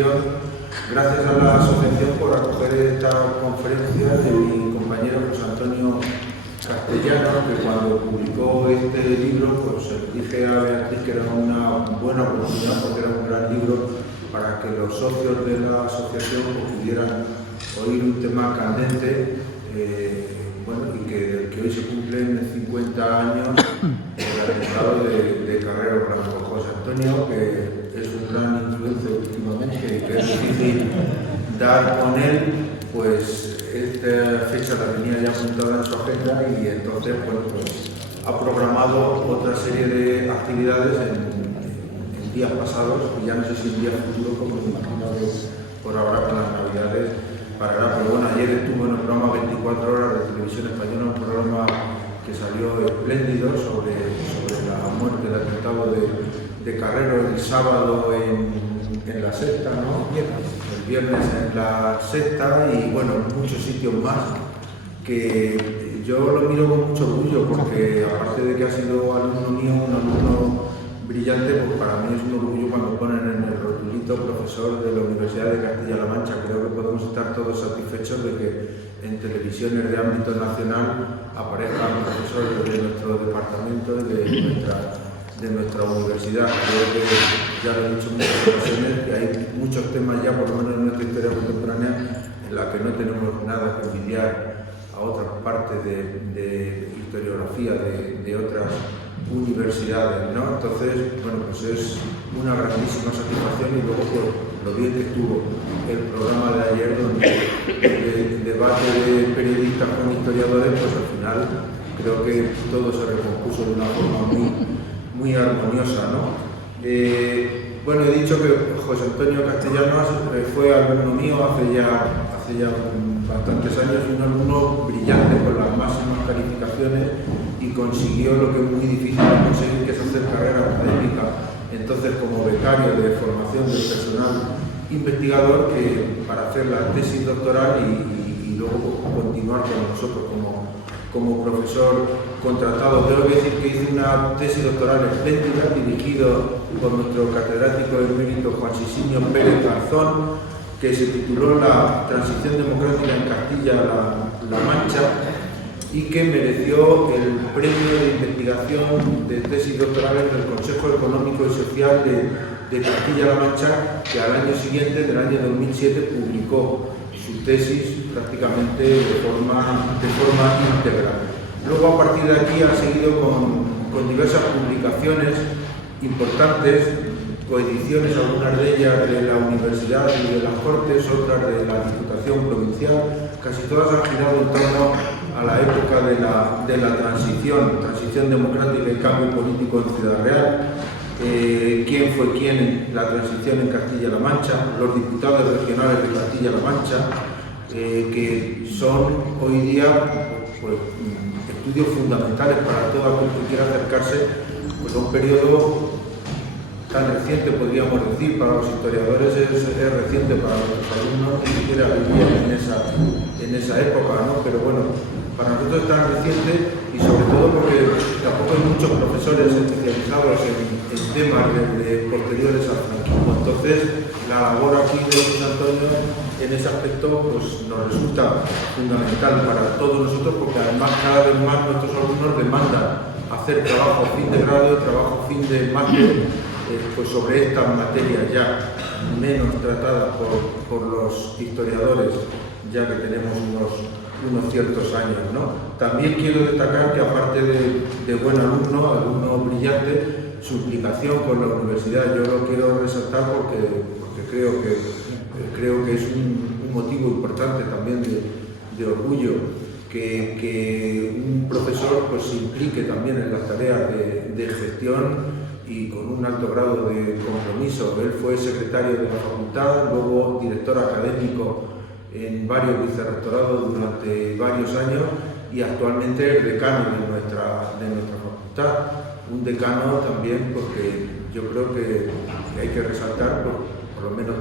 gracias a la asociación por acoger esta conferencia de mi compañero José Antonio Castellanos, que cuando publicó este libro, pues dije a Beatriz que era una buena oportunidad porque era un gran libro para que los socios de la asociación pudieran oír un tema candente, y que hoy se cumplen 50 años del atentado de Carrero Blanco. José Antonio, que es un gran influencia últimamente y que es difícil dar con él, pues esta fecha la tenía ya apuntada en su agenda y entonces pues ha programado otra serie de actividades en días pasados, y ya no sé si en días futuros, como me imagino por ahora con las navidades. Pero bueno, ayer estuvo en el programa 24 horas de Televisión Española, un programa que salió espléndido sobre la muerte, el atentado de Carrero el sábado en La Sexta, ¿no? El viernes en La Sexta y bueno, en muchos sitios más, que yo lo miro con mucho orgullo porque aparte de que ha sido alumno mío, un alumno brillante, pues para mí es un orgullo cuando ponen en el rotulito profesor de la Universidad de Castilla-La Mancha. Creo que podemos estar todos satisfechos de que en televisiones de ámbito nacional aparezcan profesores de nuestro departamento y de nuestra universidad. Creo que ya lo he dicho en muchas ocasiones, que hay muchos temas ya, por lo menos en nuestra historia contemporánea, en la que no tenemos nada que envidiar a otras partes de historiografía de otras universidades, ¿no? Entonces, bueno, pues es una grandísima satisfacción y luego por lo bien que estuvo el programa de ayer, donde el debate de periodistas con historiadores, pues al final creo que todo se recompuso de una forma muy armoniosa, ¿no? Bueno, he dicho que José Antonio Castellanos fue alumno mío hace ya bastantes años, un alumno brillante con las máximas calificaciones y consiguió lo que es muy difícil de conseguir, que es hacer carrera académica. Entonces, como becario de formación del personal investigador, que para hacer la tesis doctoral y luego continuar con nosotros como profesor contratado. Tengo que decir que hice una tesis doctoral espléndida, dirigido por nuestro catedrático emérito Juan Sisinio Pérez Garzón, que se tituló La transición democrática en Castilla-La Mancha, y que mereció el premio de investigación de tesis doctorales del Consejo Económico y Social de Castilla-La Mancha, que al año siguiente, del año 2007, publicó su tesis prácticamente de forma íntegra. Luego, a partir de aquí, ha seguido con diversas publicaciones importantes, coediciones, algunas de ellas de la Universidad y de las Cortes, otras de la Diputación Provincial. Casi todas han girado en torno a la época de la transición democrática y cambio político en Ciudad Real. Quién fue quién en la transición en Castilla-La Mancha, los diputados regionales de Castilla-La Mancha, que son hoy día pues, estudios fundamentales para todo aquel que quiera acercarse pues, a un periodo tan reciente, podríamos decir, para los historiadores es reciente, para nuestros alumnos ni siquiera vivían en esa época, ¿no? Pero bueno, para nosotros es tan reciente y sobre todo porque tampoco hay muchos profesores especializados en temas posteriores al franquismo. Entonces, la labor aquí de José Antonio en ese aspecto pues, nos resulta fundamental para todos nosotros, porque además cada vez más nuestros alumnos demandan hacer trabajo fin de grado y trabajo fin de máster pues sobre estas materias ya menos tratadas por los historiadores, ya que tenemos unos ciertos años, ¿no? También quiero destacar que aparte de buen alumno brillante, su implicación con la universidad, yo lo quiero resaltar porque creo que es un motivo importante también de orgullo que un profesor pues, se implique también en las tareas de gestión y con un alto grado de compromiso. Él fue secretario de la facultad, luego director académico en varios vicerrectorados durante varios años y actualmente el decano de nuestra facultad. Un decano también porque yo creo que hay que resaltar, por lo menos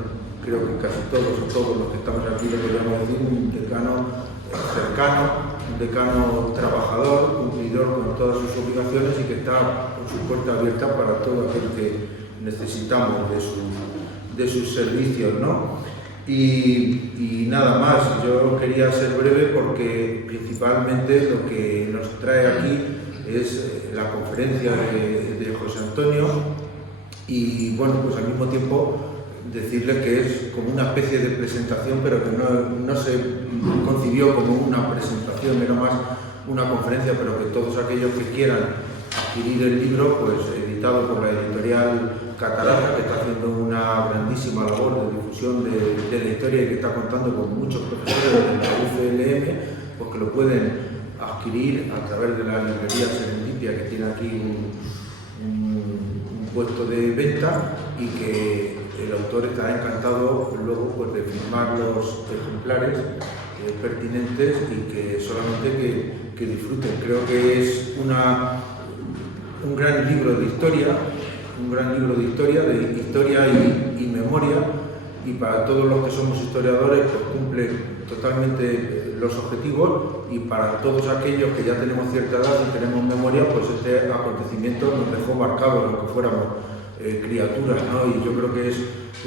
creo que casi todos los que estamos aquí lo podríamos decir, un decano cercano, un decano trabajador, cumplidor con todas sus obligaciones y que está con su puerta abierta para todo aquel que necesitamos de sus servicios, ¿no? Y nada más, yo quería ser breve porque principalmente lo que nos trae aquí es la conferencia de José Antonio y bueno, pues al mismo tiempo decirle que es como una especie de presentación, pero que no se concibió como una presentación, era más una conferencia, pero que todos aquellos que quieran adquirir el libro, pues editado por la editorial Catarata, que está haciendo una grandísima labor de difusión de la historia y que está contando con muchos profesores de la UCLM, pues que lo pueden adquirir a través de la librería Serendipia, que tiene aquí un puesto de venta y que el autor estará encantado luego pues, de firmar los ejemplares pertinentes y que solamente que disfruten. Creo que es un gran libro de historia, de historia y memoria, y para todos los que somos historiadores pues cumple totalmente los objetivos, y para todos aquellos que ya tenemos cierta edad y tenemos memoria, pues este acontecimiento nos dejó marcados, aunque fuéramos criaturas, ¿no? Y yo creo que es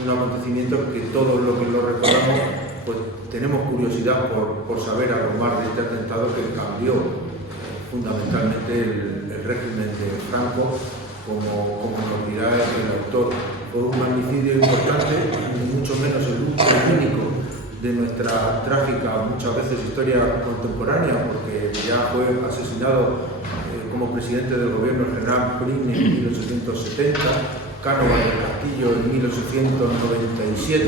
un acontecimiento que todos los que lo recordamos pues tenemos curiosidad por saber algo más de este atentado que cambió fundamentalmente el régimen de Franco, como nos dirá el autor. Fue un magnicidio importante, ni mucho menos el único de nuestra trágica, muchas veces historia contemporánea, porque ya fue asesinado como presidente del gobierno el general Prim en 1870, Cánovas del Castillo en 1897,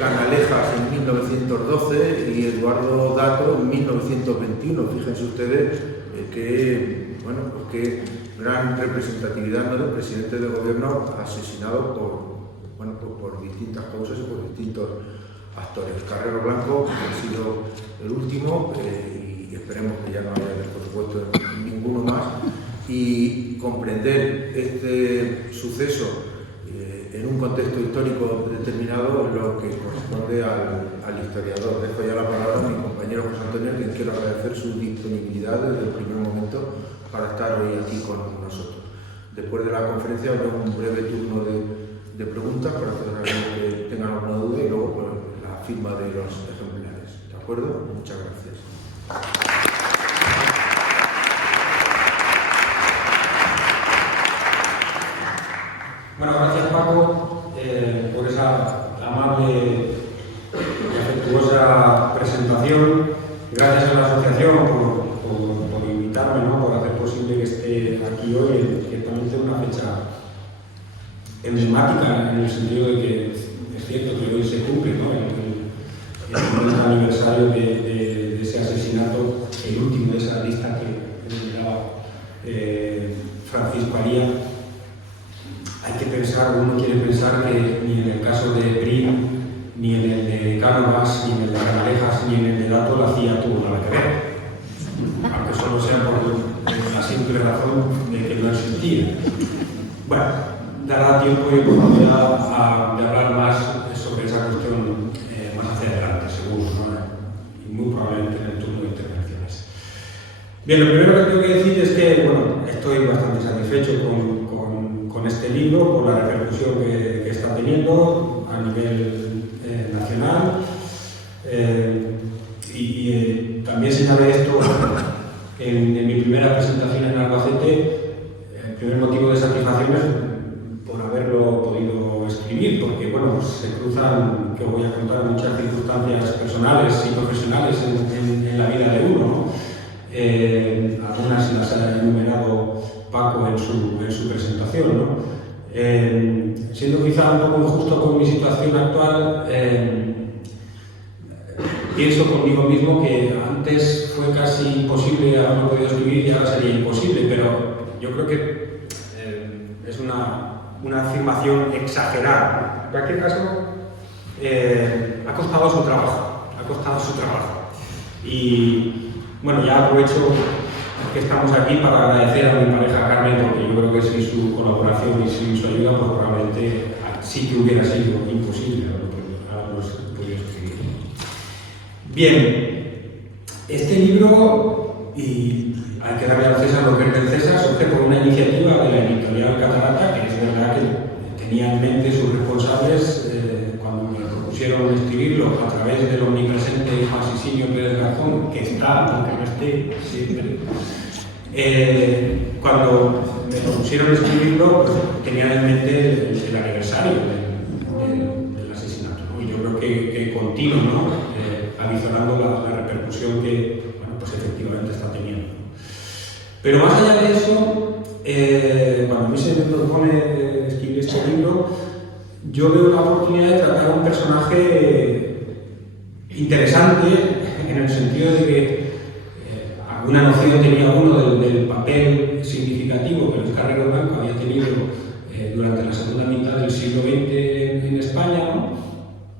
Canalejas en 1912 y Eduardo Dato en 1921. Fíjense ustedes que gran representatividad, ¿no?, del presidente del gobierno asesinado por distintas causas y por distintos actores. Carrero Blanco ha sido el último y esperemos que ya no haya, por supuesto, ninguno más. Y comprender este suceso en un contexto histórico determinado es lo que corresponde al historiador. Dejo ya la palabra a mi compañero José Antonio, a quien quiero agradecer su disponibilidad desde el primer momento para estar hoy aquí con nosotros. Después de la conferencia habrá un breve turno de preguntas para todos aquellos que tengan alguna duda y luego pues, la firma de los ejemplares. ¿De acuerdo? Muchas gracias. Bueno, gracias Paco por esa amable y afectuosa presentación. Gracias a la asociación por invitarme, ¿no?, por hacer posible que esté aquí hoy, ciertamente una fecha emblemática en el sentido de que es cierto que hoy se cumple, ¿no?, el aniversario de ese asesinato, el último de esa lista que enumeraba Francisco Aría. Hay que pensar, uno quiere pensar que ni en el caso de Prim, ni en el de Cánovas, ni en el de Canalejas, ni en el de Dato la CIA tuvo nada que ver, aunque solo sea por la simple razón de que no existía. Bueno, dará tiempo y oportunidad de hablar más sobre esa cuestión más hacia adelante, seguro, ¿no?, y muy probablemente en el turno de intervenciones. Bien, lo primero que tengo que decir es que, bueno, estoy bastante satisfecho con este libro, por la repercusión que está teniendo a nivel nacional. También señalé esto en mi primera presentación en Albacete. El primer motivo de satisfacción es por haberlo podido escribir, porque bueno, se cruzan, que os voy a contar, muchas circunstancias personales y profesionales en la vida de uno, ¿no? Algunas las ha enumerado Paco en su presentación, ¿no? Siendo quizá un poco injusto con mi situación actual, pienso conmigo mismo que antes fue casi imposible haberlo podido escribir y ahora sería imposible, pero yo creo que es una afirmación exagerada. En cualquier caso, ha costado su trabajo. Y bueno, ya aprovecho que estamos aquí para agradecer a mi pareja Carmen, porque yo creo que sin su colaboración y sin su ayuda, pues probablemente sí que hubiera sido imposible haberlo podido escribir. Bien, este libro, y hay que darle al César lo que es del César, surge por una iniciativa de la editorial Catarata, que es verdad que tenía en mente sus responsables canté siempre. Cuando me propusieron escribirlo, pues, tenía en mente el aniversario del asesinato, ¿no? Y yo creo que continuo, ¿no? Avizorando la repercusión que, bueno, pues efectivamente está teniendo, ¿no? Pero más allá de eso, cuando a mí se me propone escribir este libro, yo veo la oportunidad de tratar a un personaje interesante en el sentido de que alguna noción tenía uno del papel significativo que Luis Carrero Blanco había tenido durante la segunda mitad del siglo XX en España, ¿no?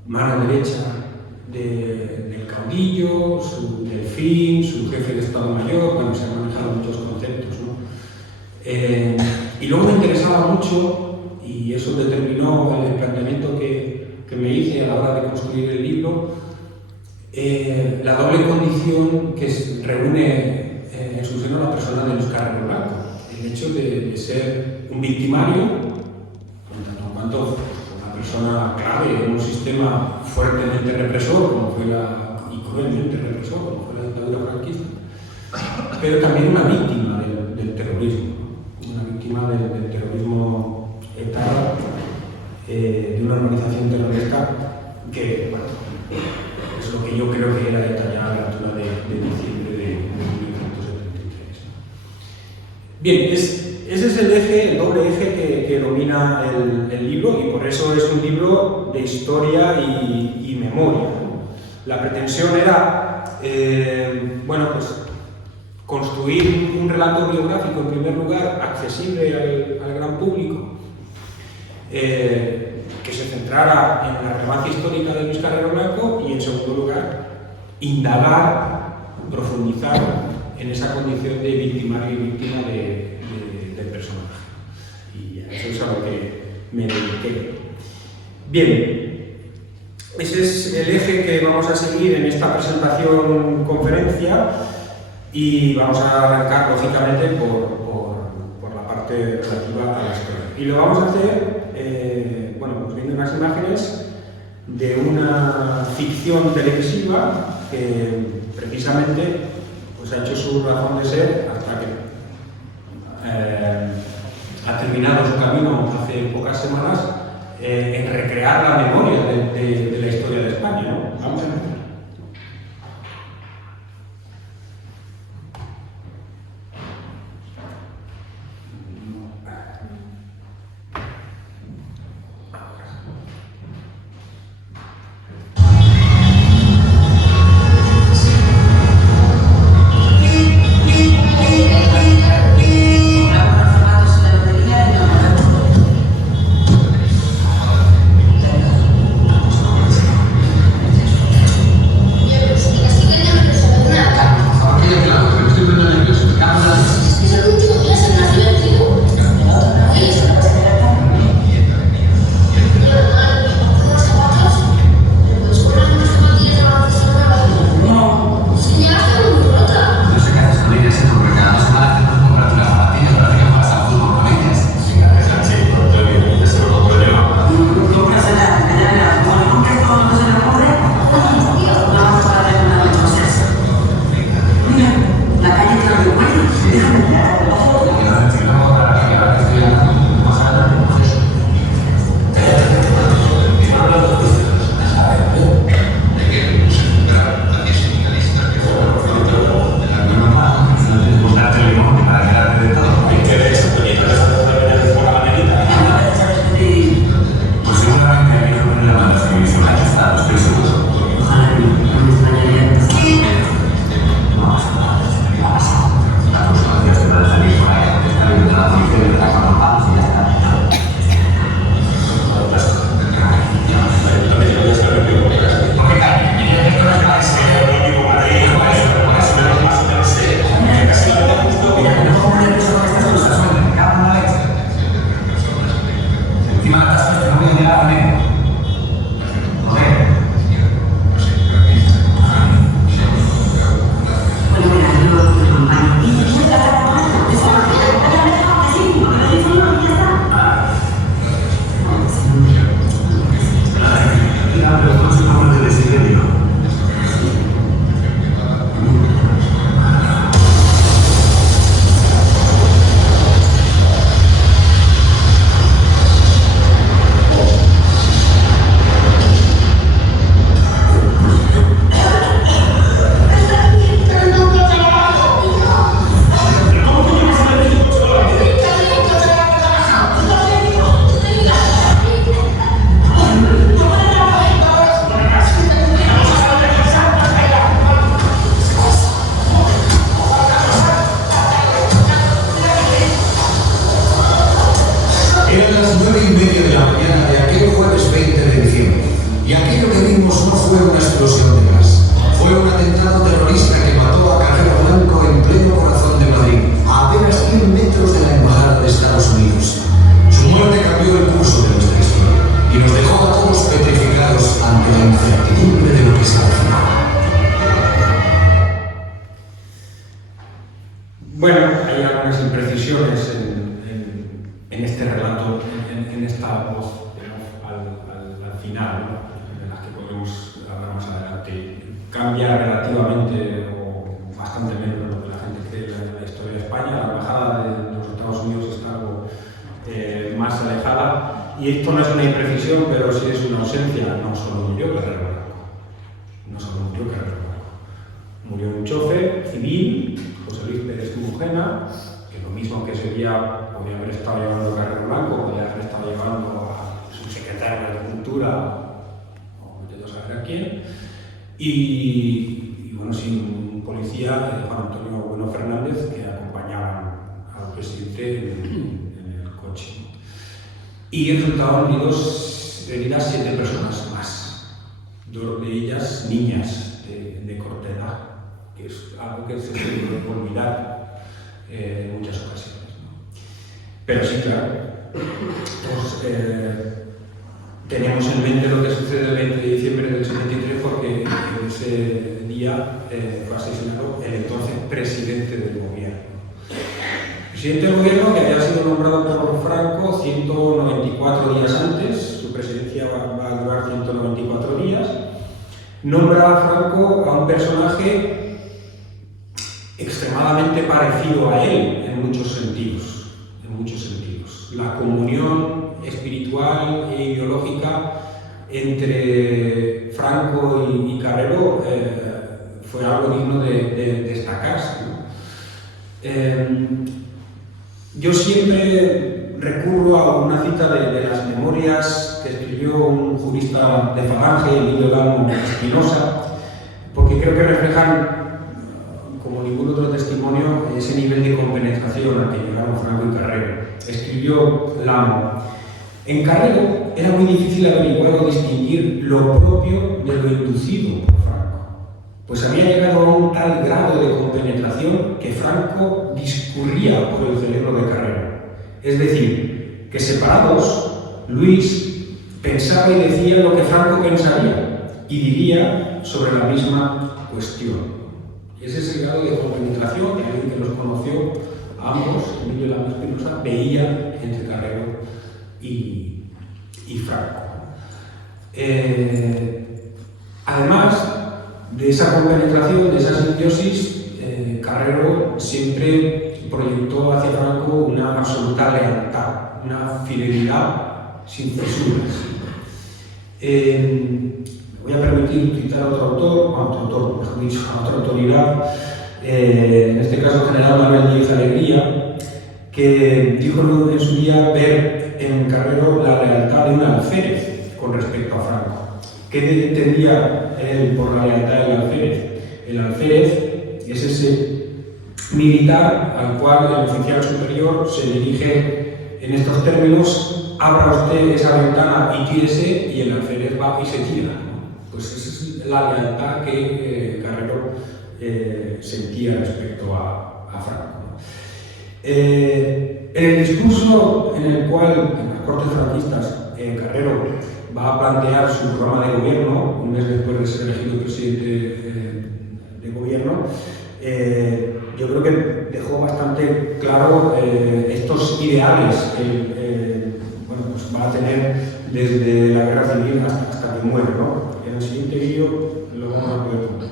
Mano derecha del caudillo, su delfín, su jefe de Estado Mayor, bueno, se han manejado muchos conceptos, ¿no? Y luego me interesaba mucho, y eso determinó el planteamiento que me hice a la hora de construir el libro, la doble condición que reúne en su seno la persona de Luis Carrero Blanco. El hecho de ser un victimario, en cuanto una persona clave en un sistema fuertemente represor, como fue y cruelmente represor, como fue la dictadura franquista, pero también una víctima del terrorismo, una víctima del terrorismo ETA, de una organización terrorista que, bueno, es lo que yo creo que era ETA ya a la altura de diciembre de 1973. Bien, ese es el eje, el doble eje que domina el libro, y por eso es un libro de historia y memoria. La pretensión era, bueno, pues construir un relato biográfico, en primer lugar, accesible al gran público, que se centrara en la relevancia histórica de Luis Carrero Blanco y, en segundo lugar, indagar, profundizar en esa condición de victimario y víctima del personaje. Y eso es a lo que me dediqué. Bien, ese es el eje que vamos a seguir en esta presentación-conferencia, y vamos a arrancar, lógicamente, por la parte relativa a la historia. Y lo vamos a hacer bueno, pues viendo unas imágenes de una ficción televisiva que precisamente pues ha hecho su razón de ser hasta que ha terminado su camino hace pocas semanas en recrear la memoria de la historia de España, ¿no? Vamos a ver. imprecisiones en este relato, en esta voz al final, ¿no? De las que podemos hablar más adelante. Cambia relativamente o bastante menos de lo que la gente cree en la historia de España. La embajada de los Estados Unidos está algo más alejada, y esto no es una imprecisión, pero sí es una ausencia. No solo murió Carrero Blanco, no solo murió Carrero Blanco, murió un chofer civil, José Luis Pérez Mujena, que lo mismo que ese día podía haber estado llevando a Carrero Blanco, podía haber estado llevando a su secretario de Cultura, o de no saber a quién, y bueno, sí, un policía, Juan Antonio Bueno Fernández, que acompañaban al presidente en el coche. Y resultaban heridas 7 personas más, 2 de ellas niñas de corta edad, que es algo que se suele olvidar en muchas ocasiones, ¿no? Pero sí, claro, pues, tenemos en mente lo que sucede el 20 de diciembre del 73, porque en ese día fue asesinado el entonces presidente del gobierno. Presidente del gobierno que había sido nombrado por Franco 194 días antes, su presidencia va a durar 194 días. Nombra a Franco a un personaje extremadamente parecido a él en muchos sentidos, La comunión espiritual e ideológica entre Franco y Carrero fue algo digno de destacarse, ¿no? Yo siempre recurro a una cita de las memorias que escribió un jurista de Falange, Emilio Dalmo Espinosa, porque creo que reflejan, como ningún otro testimonio, ese nivel de compenetración al que llegaron Franco y Carrero. Escribió Lamo: en Carrero era muy difícil averiguar o distinguir lo propio de lo inducido por Franco, pues había llegado a un tal grado de compenetración que Franco discurría por el cerebro de Carrero. Es decir, que separados, Luis pensaba y decía lo que Franco pensaría y diría sobre la misma cuestión. Ese es el grado de compenetración que alguien que los conoció a ambos, Emilio Dalmo Espinosa, veía entre Carrero y Franco. Además de esa compenetración, de esa simbiosis, Carrero siempre proyectó hacia Franco una absoluta lealtad, una fidelidad sin fisuras. Voy a permitir citar a otro autor, mejor dicho, a otra autoridad, en este caso el general Manuel Díez Alegría, que dijo en su día ver en Carrero la lealtad de un alférez con respecto a Franco. ¿Qué entendía él por la lealtad del alférez? El alférez es ese militar al cual el oficial superior se dirige en estos términos: abra usted esa ventana y tírese, y el alférez va y se tira, ¿no? Pues esa es la lealtad que Carrero sentía respecto a Franco, ¿no? En el discurso en el cual, en las Cortes franquistas, Carrero va a plantear su programa de gobierno, un mes después de ser elegido presidente de gobierno, yo creo que dejó bastante claro estos ideales que bueno, pues va a tener desde la guerra civil hasta que muere, ¿no? En el siguiente vídeo lo vamos a poder contar.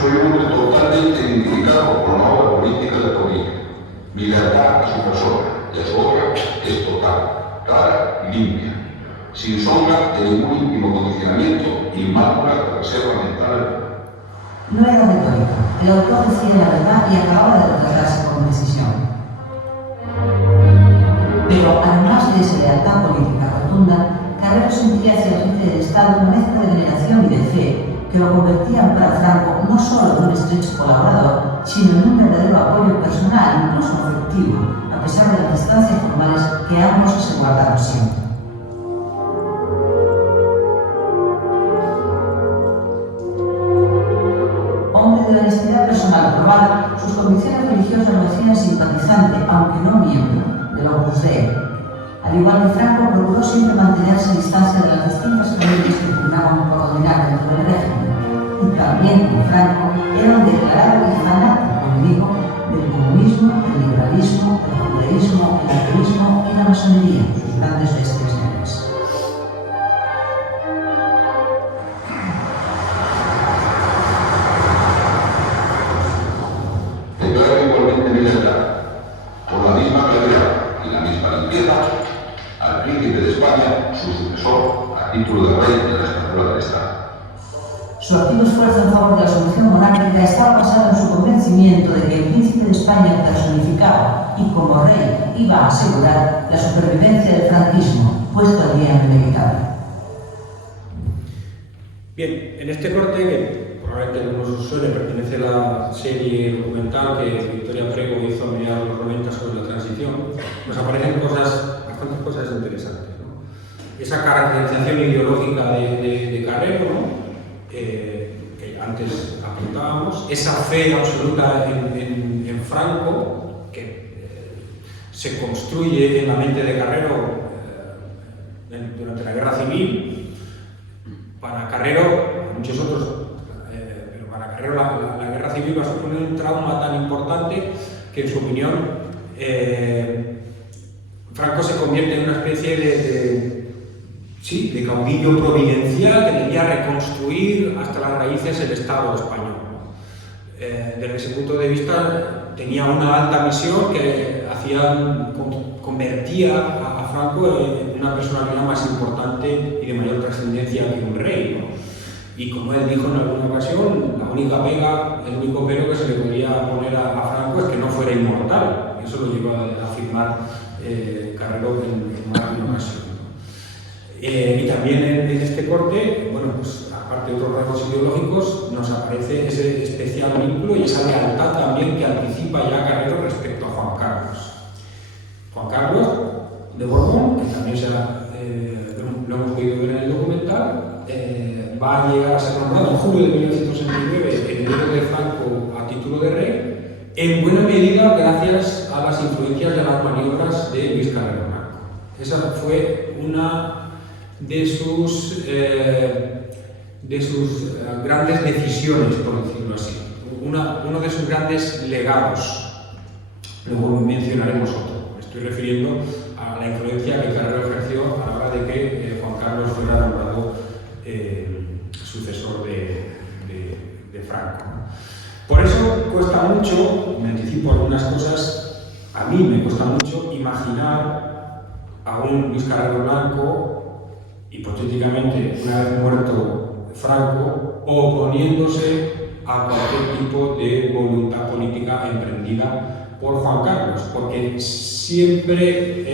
Soy un hombre totalmente identificado con la obra política de Codilla. Mi lealtad a su persona y a su obra es total, clara y limpia, sin sombra de ningún íntimo condicionamiento y inmácula de reserva mental. No era retórica. El autor decía la verdad y acababa de retratarse con precisión. Pero además de esa lealtad política rotunda, Carrero sentía hacia el jefe del Estado una mezcla de veneración y de fe que lo convertían para Franco no solo en un estrecho colaborador, sino en un verdadero apoyo personal, incluso afectivo, a pesar de las distancias formales que ambos se guardaron siempre. de la honestidad personal probada, sus convicciones religiosas lo hacían simpatizante, aunque no miembro, del Opus Dei. Al igual que Franco, procuró siempre mantenerse a distancia de las distintas corrientes que pugnaban por dominar dentro del régimen. Y también, como Franco, era un declarado y fanático enemigo del comunismo, del liberalismo, del judaísmo, el ateísmo y la masonería, sus grandes bestias negras. Declara igualmente mi lealtad, por la misma claridad y la misma limpieza, al príncipe de España, su sucesor, a título de rey de la Española del Estado. Su activo esfuerzo en favor de la solución monárquica estaba basado en su convencimiento de que el príncipe de España personificaba y como rey iba a asegurar la supervivencia del franquismo, puesto al día en lo inevitable. Bien, en este corte, que probablemente algunos os suene, pertenece a la serie documental que Victoria Prego hizo a mediados de los 90 sobre la transición, nos aparecen bastantes cosas interesantes, ¿no? Esa caracterización ideológica de Carrero, ¿no? Que antes apuntábamos, esa fe absoluta en Franco, que se construye en la mente de Carrero durante la Guerra Civil. Para Carrero, muchos otros, pero para Carrero la Guerra Civil va a suponer un trauma tan importante que, en su opinión, Franco se convierte en una especie de caudillo providencial que debía reconstruir hasta las raíces el Estado español. Desde ese punto de vista tenía una alta misión que convertía a Franco en una personalidad más importante y de mayor trascendencia que un rey, ¿no? Y como él dijo en alguna ocasión, la única pega, el único pero que se le podía poner a Franco es que no fuera inmortal. Eso lo llegó a afirmar Carrero en más de una ocasión. Y también en este corte, bueno, pues aparte de otros rasgos ideológicos, nos aparece ese especial vínculo y esa lealtad también que anticipa ya Carrero respecto a Juan Carlos. Juan Carlos de Borbón, que también lo hemos podido ver en el documental, va a llegar a ser nombrado en julio de 1969 heredero de Franco a título de rey, en buena medida gracias a las influencias de las maniobras de Luis Carrero Blanco. Esa fue una de sus grandes decisiones, por decirlo así, uno de sus grandes legados. Luego mencionaremos otro. Me estoy refiriendo a la influencia que Carrero ejerció a la hora de que Juan Carlos fuera nombrado sucesor de Franco. Por eso cuesta mucho, me anticipo algunas cosas, a mí me cuesta mucho imaginar a un Luis Carrero Blanco, hipotéticamente, una vez muerto Franco, oponiéndose a cualquier tipo de voluntad política emprendida por Juan Carlos, porque siempre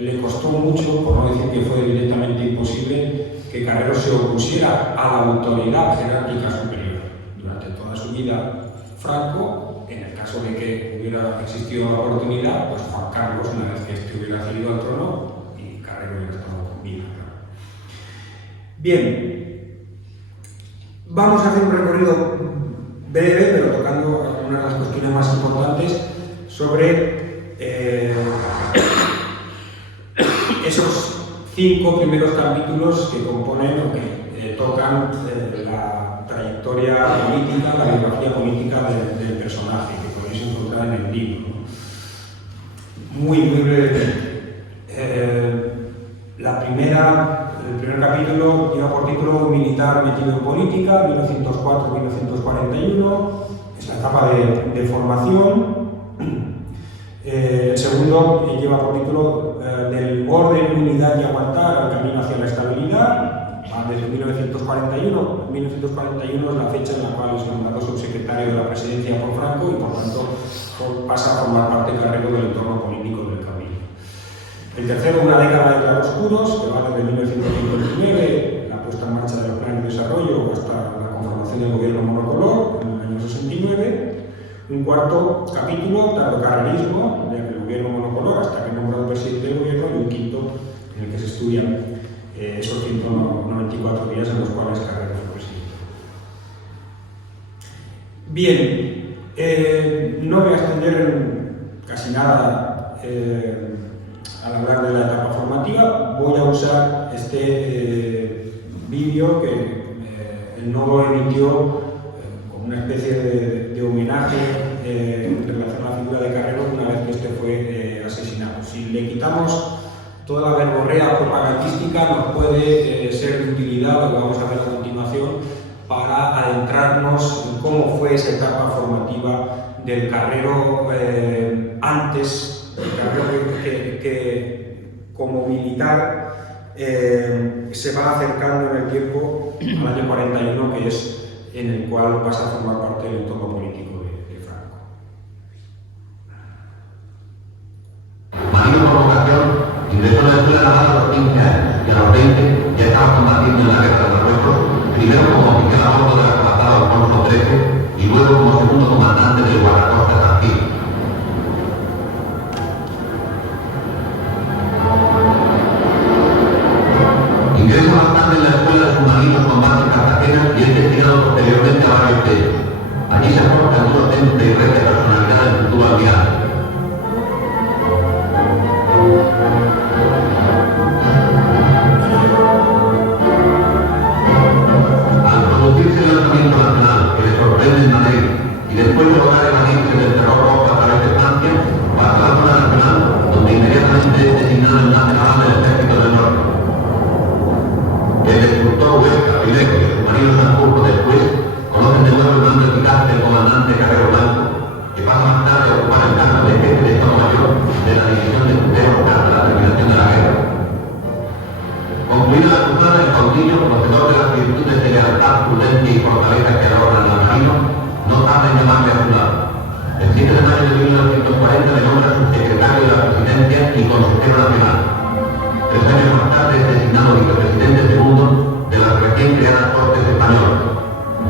le costó mucho, por no decir que fue directamente imposible, que Carrero se opusiera a la autoridad jerárquica superior. Durante toda su vida, Franco, en el caso de que hubiera existido la oportunidad, pues Juan Carlos, una vez que este hubiera accedido al trono, y Carrero hubiera estado con vida. Bien, vamos a hacer un recorrido breve, pero tocando algunas de las cuestiones más importantes sobre esos 5 primeros capítulos que componen o que tocan la trayectoria política, la biografía política del personaje, que podéis encontrar en el libro. Muy brevemente. El primer capítulo lleva por título Un militar metido en política, 1904-1941, es la etapa de formación. El segundo lleva por título Del orden, unidad y aguantar al camino hacia la estabilidad, desde 1941. 1941 es la fecha en la cual es nombrado subsecretario de la presidencia por Franco y por tanto pasa a formar parte Carrero del entorno político del cabildo. El tercero, Una década de claroscuros, que va desde 1959, la puesta en marcha de los planes de desarrollo hasta la conformación del gobierno monocolor en el año 69. Un cuarto capítulo, Tardocarrerismo, desde el gobierno monocolor hasta que es nombrado presidente del gobierno, y un quinto en el que se estudian esos 194 días en los cuales Carrero fue presidente. Bien, no voy a extender casi nada al hablar de la etapa formativa. Voy a usar este vídeo que el Nodo emitió como una especie de homenaje en relación a la figura de Carrero una vez que este fue asesinado. Si le quitamos toda la verborrea propagandística, nos puede ser de utilidad, lo que vamos a ver a continuación, para adentrarnos en cómo fue esa etapa formativa del Carrero antes, el Carrero que como militar se va acercando en el tiempo al año 41, que es en el cual pasa a formar parte del entorno político de Franco. Marido por vocación, ingresó en la escuela naval a los 15 años y a los 20 ya estaba combatiendo en la guerra de Marruecos, primero como oficial a bordo del acorazado Alfonso XIII y luego como segundo comandante del guardacosta Tafí. Ingresa más tarde en la escuela de submarinos con base en Cartagena y es destinado posteriormente a varios de ellos. Allí se aporta el duro temple y recia personalidad del futuro almirante. Al producirse el lanzamiento nacional que le sorprende en Madrid y después de lograr evadirse del terror rojo a través de Francia, pasa a la zona nacional, donde inmediatamente es designado en la naval del Ejército del Norte. El destructor Huesca, Pileco y el submarino Sanjurjo después conocen de nuevo el mando eficaz del comandante Carrero Blanco, que pasa más tarde a ocupar el cargo de jefe de Estado Mayor de la división de cruceros tras la terminación de la guerra. Concluida la cruzada, el caudillo, conocedor de las virtudes de lealtad, prudencia y fortaleza que adornan al marino, no tarda en llamarle a su lado. El 7 de mayo de 1940 le nombra subsecretario de la Presidencia y consejero nacional. 3 años más tarde es designado vicepresidente segundo de las recién creadas Cortes Españolas.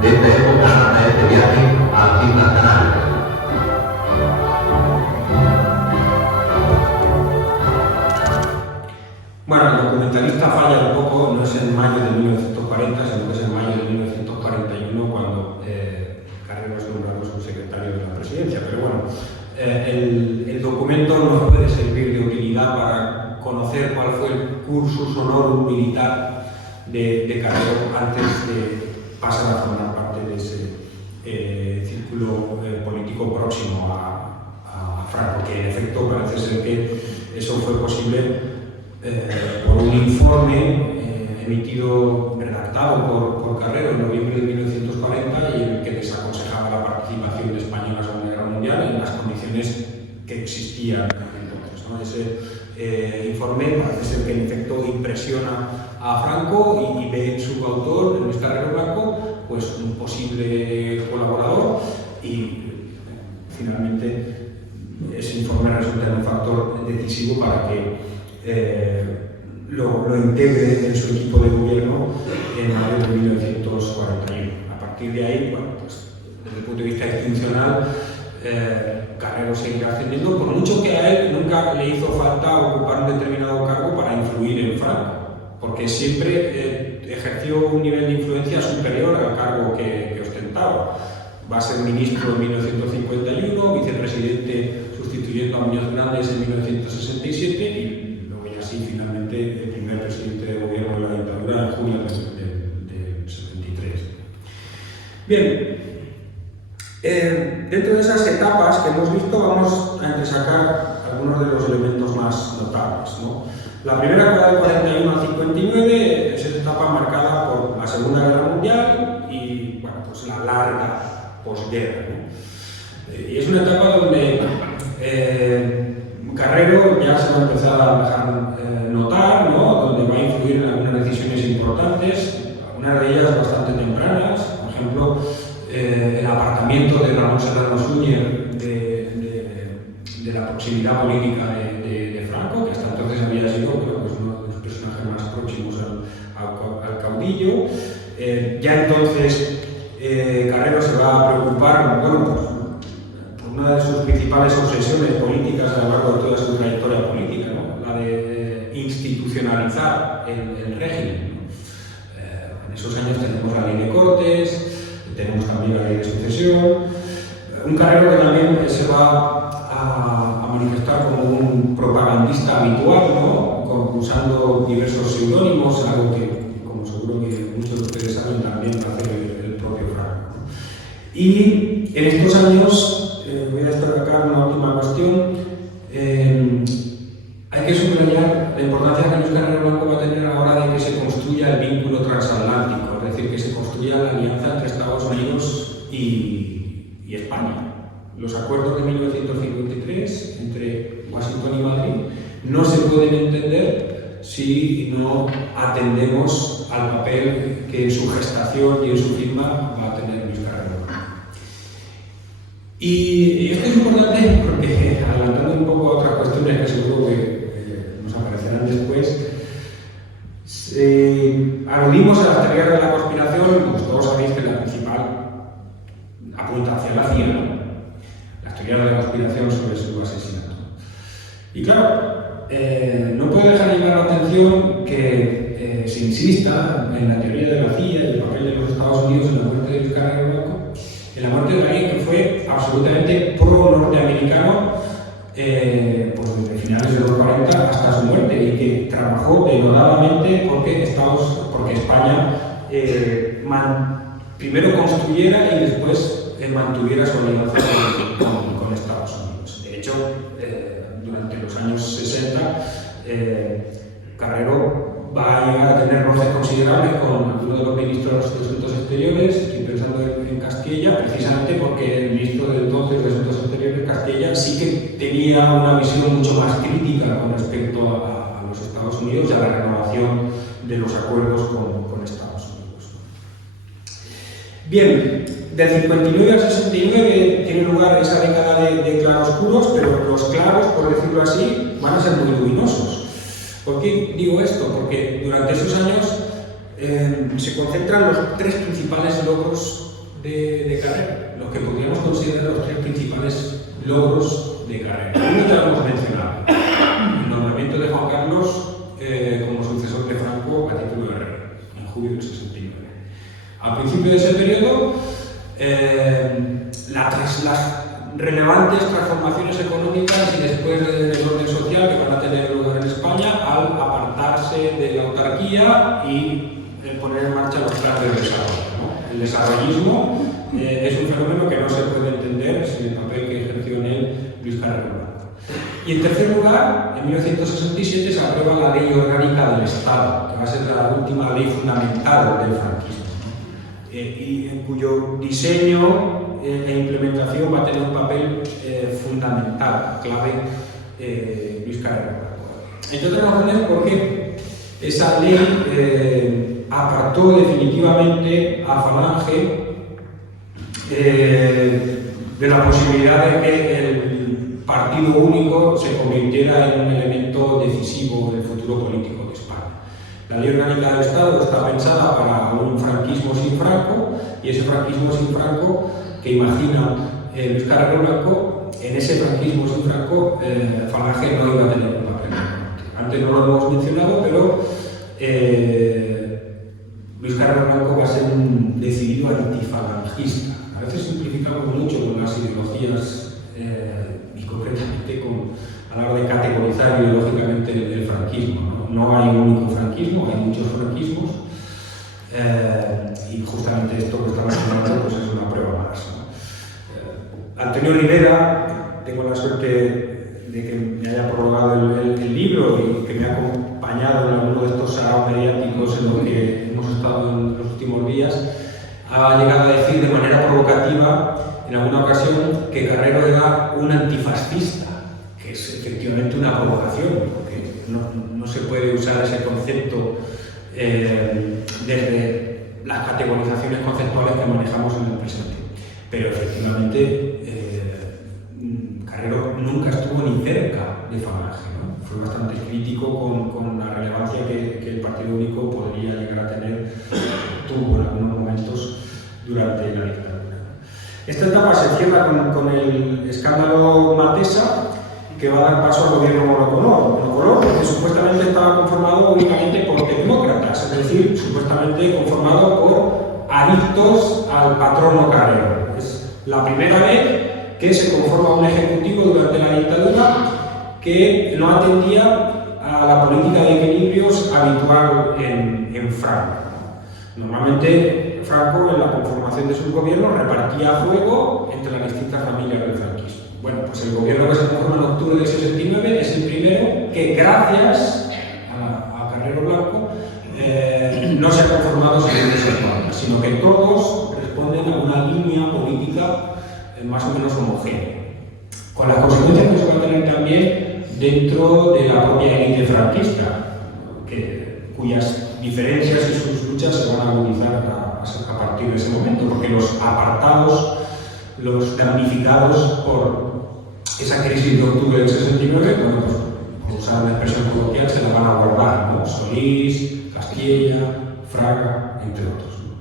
De esta época data este viaje a las Islas Canarias. Bueno, el documentalista falla un poco, no es en mayo de 1940, sino que es en mayo de 1941 cuando Carrero es nombrado subsecretario de la Presidencia. Pero bueno, el documento nos puede servir de utilidad para conocer cuál fue el cursus honorum militar de Carrero antes de pasar a formar parte de ese círculo político próximo a Franco, que en efecto parece ser que eso fue posible por un informe emitido, redactado por Carrero en noviembre de 1940 y en el que desaconsejaba la participación de España en la Segunda Guerra Mundial en las condiciones que existían entonces, ¿no? Ese informe parece ser que en efecto impresiona a Franco y ve en su autor, en Luis Carrero Blanco, pues un posible colaborador y finalmente ese informe resulta un factor decisivo para que lo integre en su equipo de gobierno en mayo de 1941. A partir de ahí, bueno, pues, desde el punto de vista institucional, Carrero seguirá ascendiendo, por mucho que a él nunca le hizo falta ocupar un determinado cargo para influir en Franco, porque siempre ejerció un nivel de influencia superior al cargo que ostentaba. Va a ser ministro en 1951, vicepresidente sustituyendo a Muñoz Grandes en 1967 y así finalmente el primer presidente de gobierno de la dictadura en junio del 73. Bien, dentro de esas etapas que hemos visto vamos a entresacar algunos de los elementos más notables, ¿no? La primera, que va del 41 al 59, es esa etapa marcada por la Segunda Guerra Mundial y bueno, pues la larga posguerra, ¿no? Y es una etapa donde Carrero ya se va a empezar a dejar notar, ¿no? Donde va a influir en algunas decisiones importantes, algunas de ellas bastante tempranas, por ejemplo, el apartamiento de Ramón Serrano Súñer de la proximidad política de Franco, que hasta entonces había sido pues uno de los personajes más próximos al caudillo. Ya entonces Carrero se va a preocupar, bueno, pues, una de sus principales obsesiones políticas a lo largo de toda su trayectoria política, ¿no? La de institucionalizar el régimen, ¿no? En esos años tenemos la ley de Cortes, tenemos también la ley de sucesión. Un Carrero que también se va a manifestar como un propagandista habitual, ¿no? Usando diversos seudónimos, algo que, como seguro que muchos de ustedes saben, también va a hacer el propio Franco. Y en estos años, voy a destacar una última cuestión, hay que subrayar la importancia que Luis Carrero Blanco va a tener ahora de que se construya el vínculo transatlántico, es decir, que se construya la alianza entre Estados Unidos y España. Los acuerdos de 1953 entre Washington y Madrid no se pueden entender si no atendemos al papel que en su gestación y en su firma va a tener Luis Carrero Blanco. Y esto es importante porque, adelantando un poco a otras cuestiones que seguro que nos aparecerán después, aludimos a las teorías de la conspiración, pues todos sabéis que la principal apunta hacia la CIA, ¿no? Las teorías de la conspiración sobre su asesinato. Y claro, no puedo dejar de llamar la atención que se insista en la teoría de la CIA y el papel de los Estados Unidos en la muerte de Luis Carrero Blanco, en la muerte de alguien que fue absolutamente pro-norteamericano, pues desde finales de los 40 hasta su muerte, y que trabajó denodadamente porque España primero construyera y después mantuviera su alianza con Estados Unidos. De hecho, durante los años 60, Carrero va a llegar a tener roces considerables con algunos de los ministros de Asuntos Exteriores. Estoy pensando en Castilla, precisamente porque el ministro de entonces de Asuntos Exteriores, Castilla, sí que tenía una visión mucho más crítica con respecto a los Estados Unidos y a la renovación de los acuerdos con Estados Unidos. Bien, del 59 al 69 tiene lugar esa década de claroscuros, pero los claros, por decirlo así, van a ser muy luminosos. ¿Por qué digo esto? Porque durante esos años se concentran los tres principales logros de Carrero, los que podríamos considerar los tres principales logros de Carrero. Uno ya lo hemos mencionado, el nombramiento de Juan Carlos como sucesor de Franco a título de rey, en julio del 69. Al principio de ese periodo, las relevantes transformaciones económicas y después del orden social que van a tener lugar en España al apartarse de la autarquía y poner en marcha los planes de desarrollo, ¿no? El desarrollismo es un fenómeno que no se puede entender sin el papel que ejerció en él Luis Carrero Blanco. Y en tercer lugar, en 1967 se aprueba la Ley Orgánica del Estado, que va a ser la última ley fundamental del franquismo, ¿no? Y en cuyo diseño e implementación va a tener un papel fundamental, clave, Luis Carrero Blanco. Entre otras razones porque esa ley apartó definitivamente a Falange de la posibilidad de que el partido único se convirtiera en un elemento decisivo del futuro político de España. La Ley Orgánica del Estado está pensada para un franquismo sin Franco, y ese franquismo sin Franco que imagina Luis Carrero Blanco, en ese franquismo sin Franco, Falange no iba a tener un papel relevante. Antes no lo hemos mencionado, pero Luis Carrero Blanco va a ser un decidido antifalangista. A veces simplificamos mucho con las ideologías y concretamente a la hora de categorizar ideológicamente el franquismo, ¿no? No hay un único franquismo, hay muchos franquismos. Y justamente esto que estamos hablando pues es una prueba más, ¿no? Antonio Rivera, tengo la suerte de que me haya prologado el libro y que me ha acompañado en alguno de estos saraos mediáticos en los que hemos estado en los últimos días, ha llegado a decir de manera provocativa en alguna ocasión que Carrero era un antifascista, que es efectivamente una provocación, porque no se puede usar ese concepto desde las categorizaciones conceptuales que manejamos en el presente. Pero efectivamente Carrero nunca estuvo ni cerca de Falange, ¿no? Fue bastante crítico con la relevancia que el Partido Único podría llegar a tener, tuvo en algunos momentos durante la dictadura. Esta etapa se cierra con el escándalo Matesa, que va a dar paso al gobierno monocolor, que supuestamente estaba conformado únicamente por tecnócratas, es decir, supuestamente conformado por adictos al patrono Carrero. Es la primera vez que se conforma un ejecutivo durante la dictadura que no atendía a la política de equilibrios habitual en Franco. Normalmente Franco, en la conformación de su gobierno, repartía juego entre las distintas familias del franquismo. Bueno, pues el gobierno que se conforma en octubre del 69 es el primero que, gracias a Carrero Blanco, no se ha conformado según esas normas, sino que todos responden a una línea política más o menos homogénea, con las consecuencias que se va a tener también dentro de la propia élite franquista, cuyas diferencias y sus luchas se van a agudizar a partir de ese momento, porque los apartados, los damnificados por esa crisis de octubre del 69, bueno, pues, por usar una expresión coloquial, se la van a guardar, ¿no? Solís, Castilla, Fraga, entre otros, ¿no?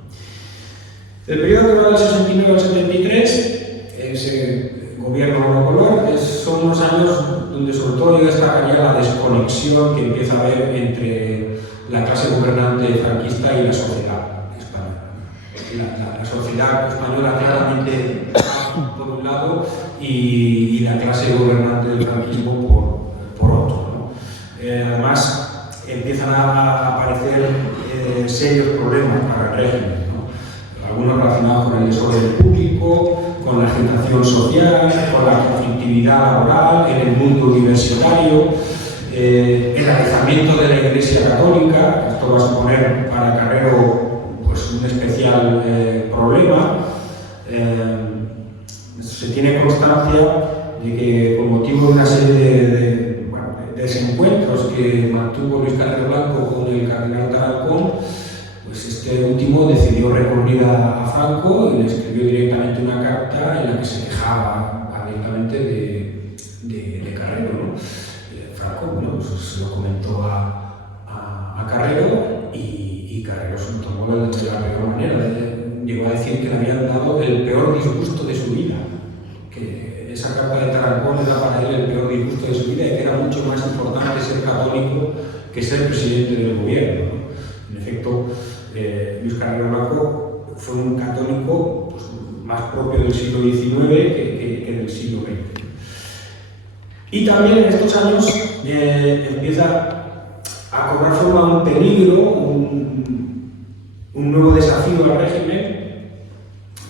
El periodo que va del 69 al 73, ese gobierno monocolor, son unos años donde sobre todo yo destacaría la desconexión que empieza a haber entre la clase gobernante franquista y la sociedad española. La sociedad española claramente por un lado y la clase gobernante del franquismo por otro, ¿no? Además, empiezan a aparecer serios problemas para el régimen, ¿no? Algunos relacionados con el desorden público, con la agitación social, con la conflictividad laboral en el mundo universitario, el alejamiento de la Iglesia Católica. Esto va a suponer para Carrero pues, un especial problema. Se tiene constancia de que, con motivo de una serie de desencuentros que mantuvo Luis Carrero Blanco con el cardenal Tarancón, pues este último decidió recurrir a Franco y le escribió directamente una carta en la que se quejaba abiertamente de Carrero, ¿no? Franco, bueno, pues se lo comentó a Carrero y Carrero se lo tomó de la peor manera. Llegó a decir que le habían dado el peor disgusto de su vida, que esa carta de Tarancón era para él el peor disgusto de su vida y que era mucho más importante ser católico que ser presidente del gobierno, ¿no? En efecto, Luis Carrero Blanco fue un católico pues, más propio del siglo XIX que del siglo XX. Y también en estos años empieza a cobrar forma un peligro, un nuevo desafío al régimen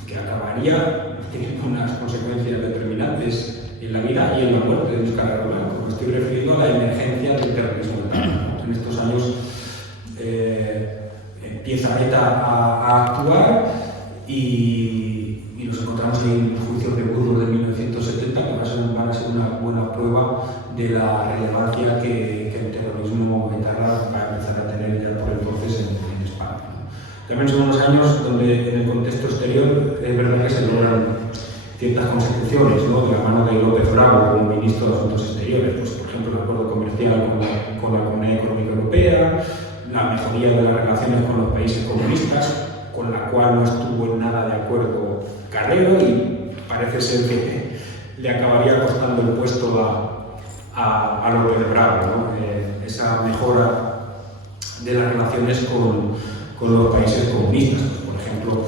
que acabaría teniendo unas consecuencias determinantes en la vida y en la muerte de Luis Carrero Blanco. Me estoy refiriendo a la emergencia del terrorismo etarra. En estos años empieza ETA a actuar y nos encontramos en los juicios de Burgos de 1970 que van a ser una buena prueba de la relevancia que el terrorismo etarra va a empezar a tener ya por entonces en España. También son unos años donde en el contexto exterior es verdad que se logran ciertas consecuciones, ¿no? De la mano de López Bravo como ministro de Asuntos Exteriores, pues, por ejemplo el acuerdo comercial con la Comunidad Económica Europea, la mejoría de las relaciones con los países comunistas, con la cual no estuvo en nada de acuerdo Carrero y parece ser que le acabaría costando el puesto a López Bravo, ¿no? Esa mejora de las relaciones con los países comunistas. Por ejemplo,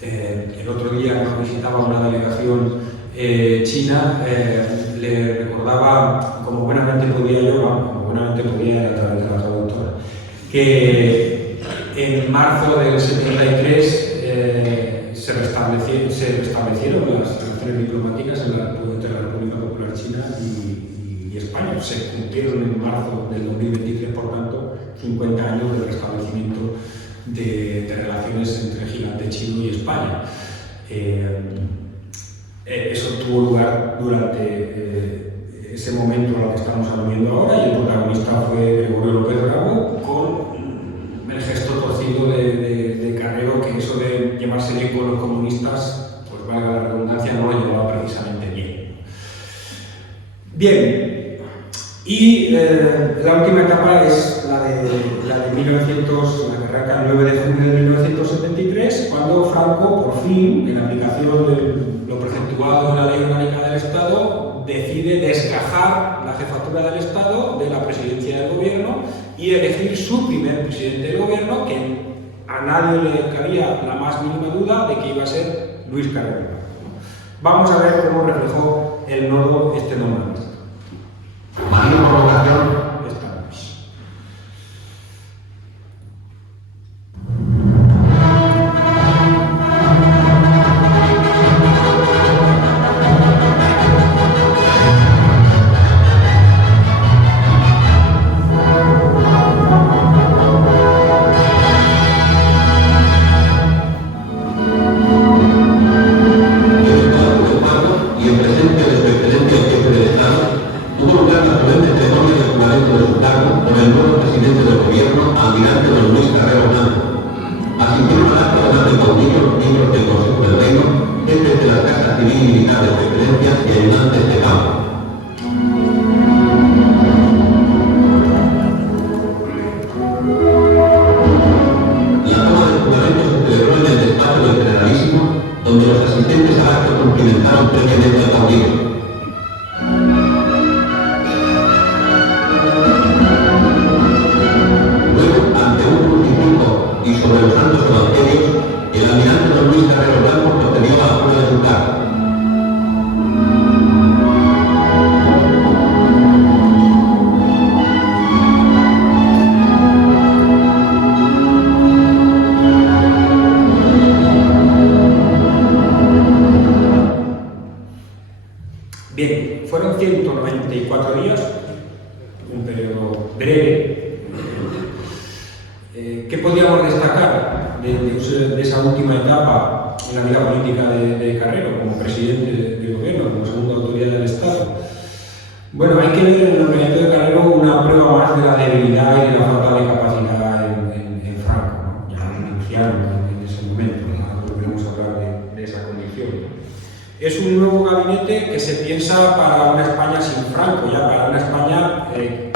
el otro día nos visitaba una delegación china, le recordaba, como buenamente podía a través de la traductora, que en marzo del 73 se restablecieron las relaciones diplomáticas entre la República Popular China y España. Se cumplieron en marzo del 2023, por tanto, 50 años del restablecimiento de relaciones entre el gigante chino y España. Eso tuvo lugar durante ese momento al que estamos aludiendo ahora y el protagonista fue Gregorio López Bravo con el gesto torcido de Carrero, que eso de llevarse bien con los comunistas, pues valga la redundancia, no lo llevaba precisamente bien. Bien, y la última etapa es la de 1900, la que arranca el 9 de junio de 1973, cuando Franco, por fin, en aplicación de lo preceptuado en la Ley Orgánica del Estado, decide desgajar la jefatura del Estado de la presidencia del gobierno y elegir su primer presidente del gobierno, que a nadie le cabía la más mínima duda de que iba a ser Luis Carrero Blanco, ¿no? Vamos a ver cómo reflejó el nodo este nombramiento. Mayor provocación. Estamos. Y en presencia de su excelencia el jefe del Estado, tuvo lugar la solemne ceremonia de juramento de su cargo por el nuevo presidente del gobierno, almirante don Luis Carrero Blanco. Asistieron al acto además del caudillo los miembros del Consejo del Reino, jefes de las casas civil y militar de su excelencia y ayudantes de campo. La toma del juramento se celebró en el despacho del Generalísimo, donde los asistentes al acto cumplimentaron previamente al caudillo. Luego, ante un crucifijo y sobre los santos evangelios, el almirante don Luis Carrero Blanco procedió a la jura de su cargo. Bien, fueron 194 días, un periodo breve. ¿Qué podríamos destacar de esa última etapa en la vida política de Carrero como presidente del gobierno, como segunda autoridad del Estado? Bueno, hay que ver en el nombramiento de Carrero una prueba más de la debilidad y de la falta de capacidad en Franco, ¿no? Ya un anciano en ese momento, ¿no? Volveremos a hablar de esa condición. Es un nuevo gabinete que se piensa para una España sin Franco, ya para una España que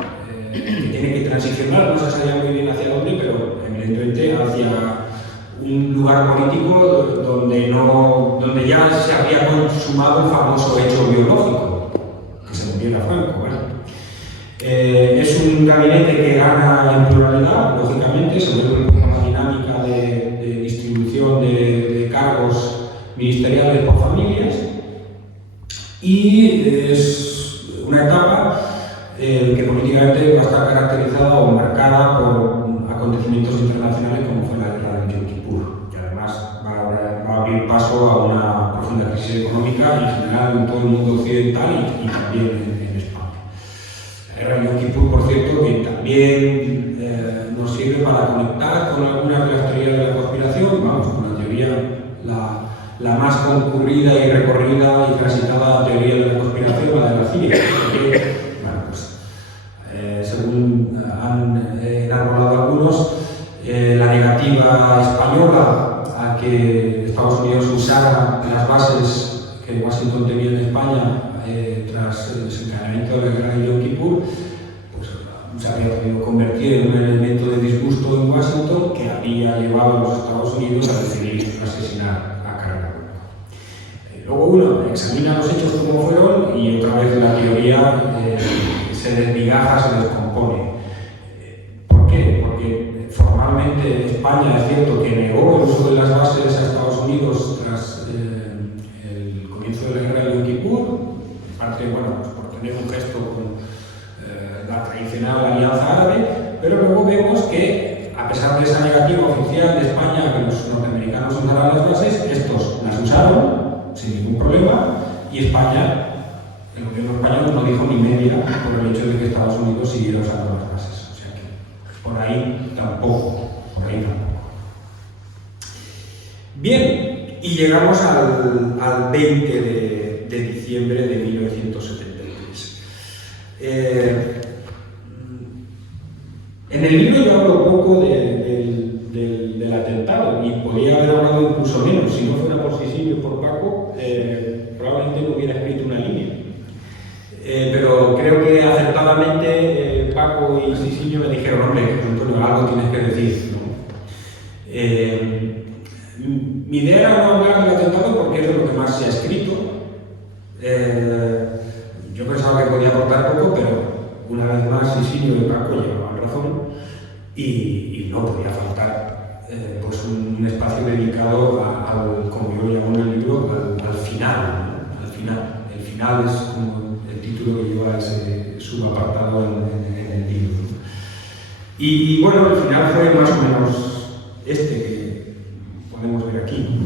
tiene que transicionar, no se sabía muy bien hacia dónde, pero evidentemente hacia un lugar político donde ya se había consumado el famoso hecho biológico, que se muriera Franco, ¿vale? Es un gabinete que gana en pluralidad, lógicamente, se vuelve una dinámica de distribución de cargos ministeriales por familias, y es una etapa que políticamente va a estar caracterizada o marcada por acontecimientos internacionales como fue la guerra de Yom Kippur, que además va a abrir paso a una profunda crisis económica en general en todo el mundo occidental y también en España. La guerra de Yom Kippur, por cierto, que también nos sirve para conectar con algunas de las teorías de la conspiración, vamos, con la teoría, la más concurrida y recorrida y transitada teoría de la conspiración, la de la CIA, porque, bueno, pues, según han enarbolado algunos, la negativa española a que Estados Unidos usara las bases que Washington tenía en España tras el desencadenamiento de la guerra de Yom Kippur, pues se había podido convertir en un elemento de disgusto en Washington que había llevado a los Estados Unidos a decidir asesinar. Luego uno examina los hechos como fueron y otra vez la teoría se desmigaja, se descompone. ¿Por qué? Porque formalmente España es cierto que negó el uso de las bases a Estados Unidos tras el comienzo de la guerra de Yom Kippur, parte, bueno, pues por tener un gesto con la tradicional alianza árabe, pero luego vemos que a pesar de esa negativa oficial de España que los norteamericanos usaran las bases, estos las usaron sin ningún problema, y España, el gobierno español no dijo ni media por el hecho de que Estados Unidos siguiera usando las bases. O sea que por ahí tampoco. Bien, y llegamos al 20 de diciembre de 1973. En el libro yo hablo poco del atentado, y podría haber hablado incluso menos. Si no fuera por Sisinio y por Paco, probablemente no hubiera escrito una línea. Pero creo que acertadamente Paco y Sisinio me dijeron: hombre, Antonio, algo tienes que decir, ¿no? Mi idea era no hablar del atentado porque es de lo que más se ha escrito. Yo pensaba que podía aportar poco, pero una vez más Sisinio y Paco llevaban razón, y no podía faltar pues un espacio dedicado al, como yo lo llamo en el libro, al final, ¿no? Al final. El final es como el título que lleva ese subapartado en el libro, ¿no? Y bueno, el final fue más o menos este que podemos ver aquí.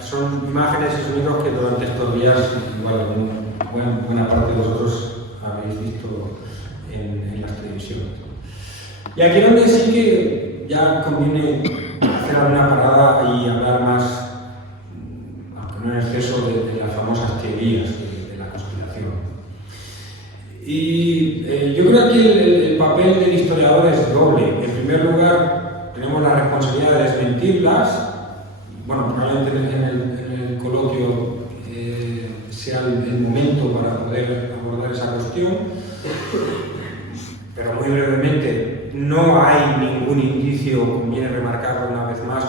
Son imágenes y sonidos que durante estos días, igual, buena parte de vosotros habéis visto en las televisiones. Y aquí es donde sí que ya conviene hacer alguna parada y hablar más, aunque no en exceso, de las famosas teorías de la conspiración. Y yo creo que el papel del historiador es doble. En primer lugar, tenemos la responsabilidad de desmentirlas. Bueno, probablemente en el coloquio sea el momento para poder abordar esa cuestión, pero muy brevemente, no hay ningún indicio, conviene remarcarlo una vez más,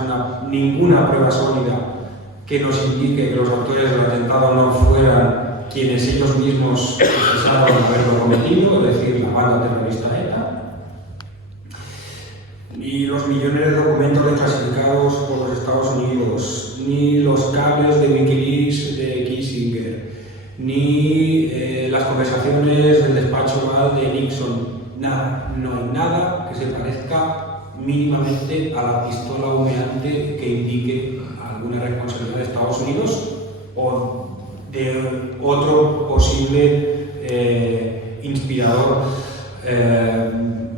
ninguna prueba sólida que nos indique que los autores del atentado no fueran quienes ellos mismos confesaron haberlo cometido, es decir, la banda terrorista ETA. Ni los millones de documentos desclasificados por los Estados Unidos, ni los cables de Wikileaks de Kissinger, ni las conversaciones del despacho Oval de Nixon, nada, no hay nada que se parezca mínimamente a la pistola humeante que indique alguna responsabilidad de Estados Unidos o de otro posible inspirador,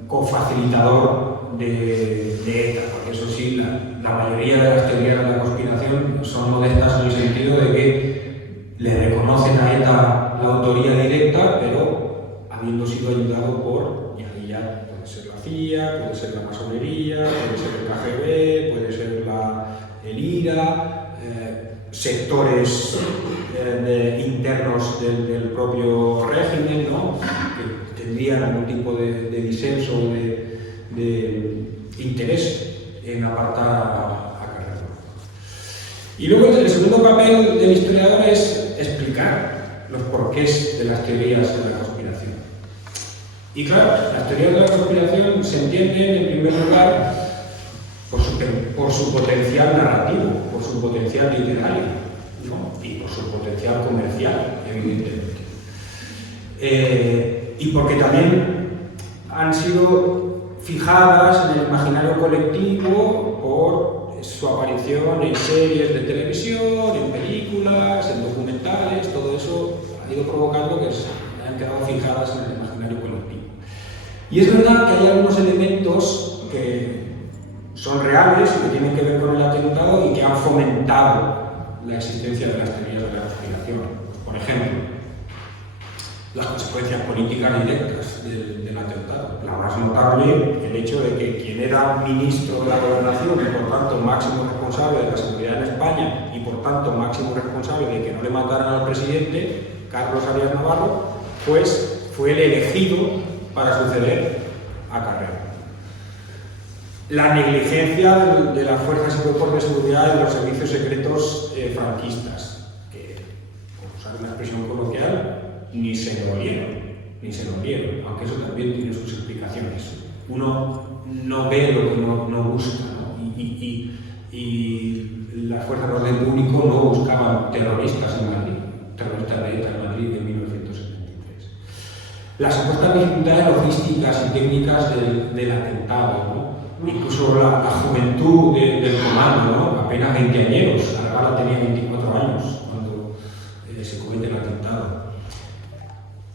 cofacilitador de ETA, porque eso sí, la mayoría de las teorías de la conspiración son modestas en el sentido de que le reconocen a ETA la autoría directa, pero habiendo sido ayudado por, y ahí ya puede ser la CIA, puede ser la masonería, puede ser el KGB, puede ser el IRA, sectores internos del propio régimen, ¿no? Que tendrían algún tipo de disenso o de interés en apartar a Carrero. Y luego el segundo papel del historiador es explicar los porqués de las teorías de la conspiración. Y claro, las teorías de la conspiración se entienden en primer lugar por su potencial narrativo, por su potencial literario, ¿no? Y por su potencial comercial, evidentemente. Y porque también han sido fijadas en el imaginario colectivo por su aparición en series de televisión, en películas, en documentales. Todo eso ha ido provocando que hayan quedado fijadas en el imaginario colectivo. Y es verdad que hay algunos elementos que son reales y que tienen que ver con el atentado y que han fomentado la existencia de las teorías de la conspiración. Por ejemplo, las consecuencias políticas directas del atentado. La más notable, el hecho de que quien era ministro de la Gobernación y por tanto máximo responsable de la seguridad en España y por tanto máximo responsable de que no le mataran al presidente, Carlos Arias Navarro, pues fue el elegido para suceder a Carrero. La negligencia de las fuerzas y cuerpos de seguridad y de los servicios secretos franquistas, que, por usar una expresión coloquial, ni se lo olieron, aunque eso también tiene sus explicaciones. Uno no ve lo que no busca, ¿no? Y las fuerzas de orden público no buscaban terroristas en Madrid, terroristas de ETA en Madrid de 1973. Las supuestas dificultades logísticas y técnicas del atentado, ¿no? Incluso la juventud del comando, ¿no? Apenas 20 añeros, Argala tenía 24 años cuando se comete el atentado.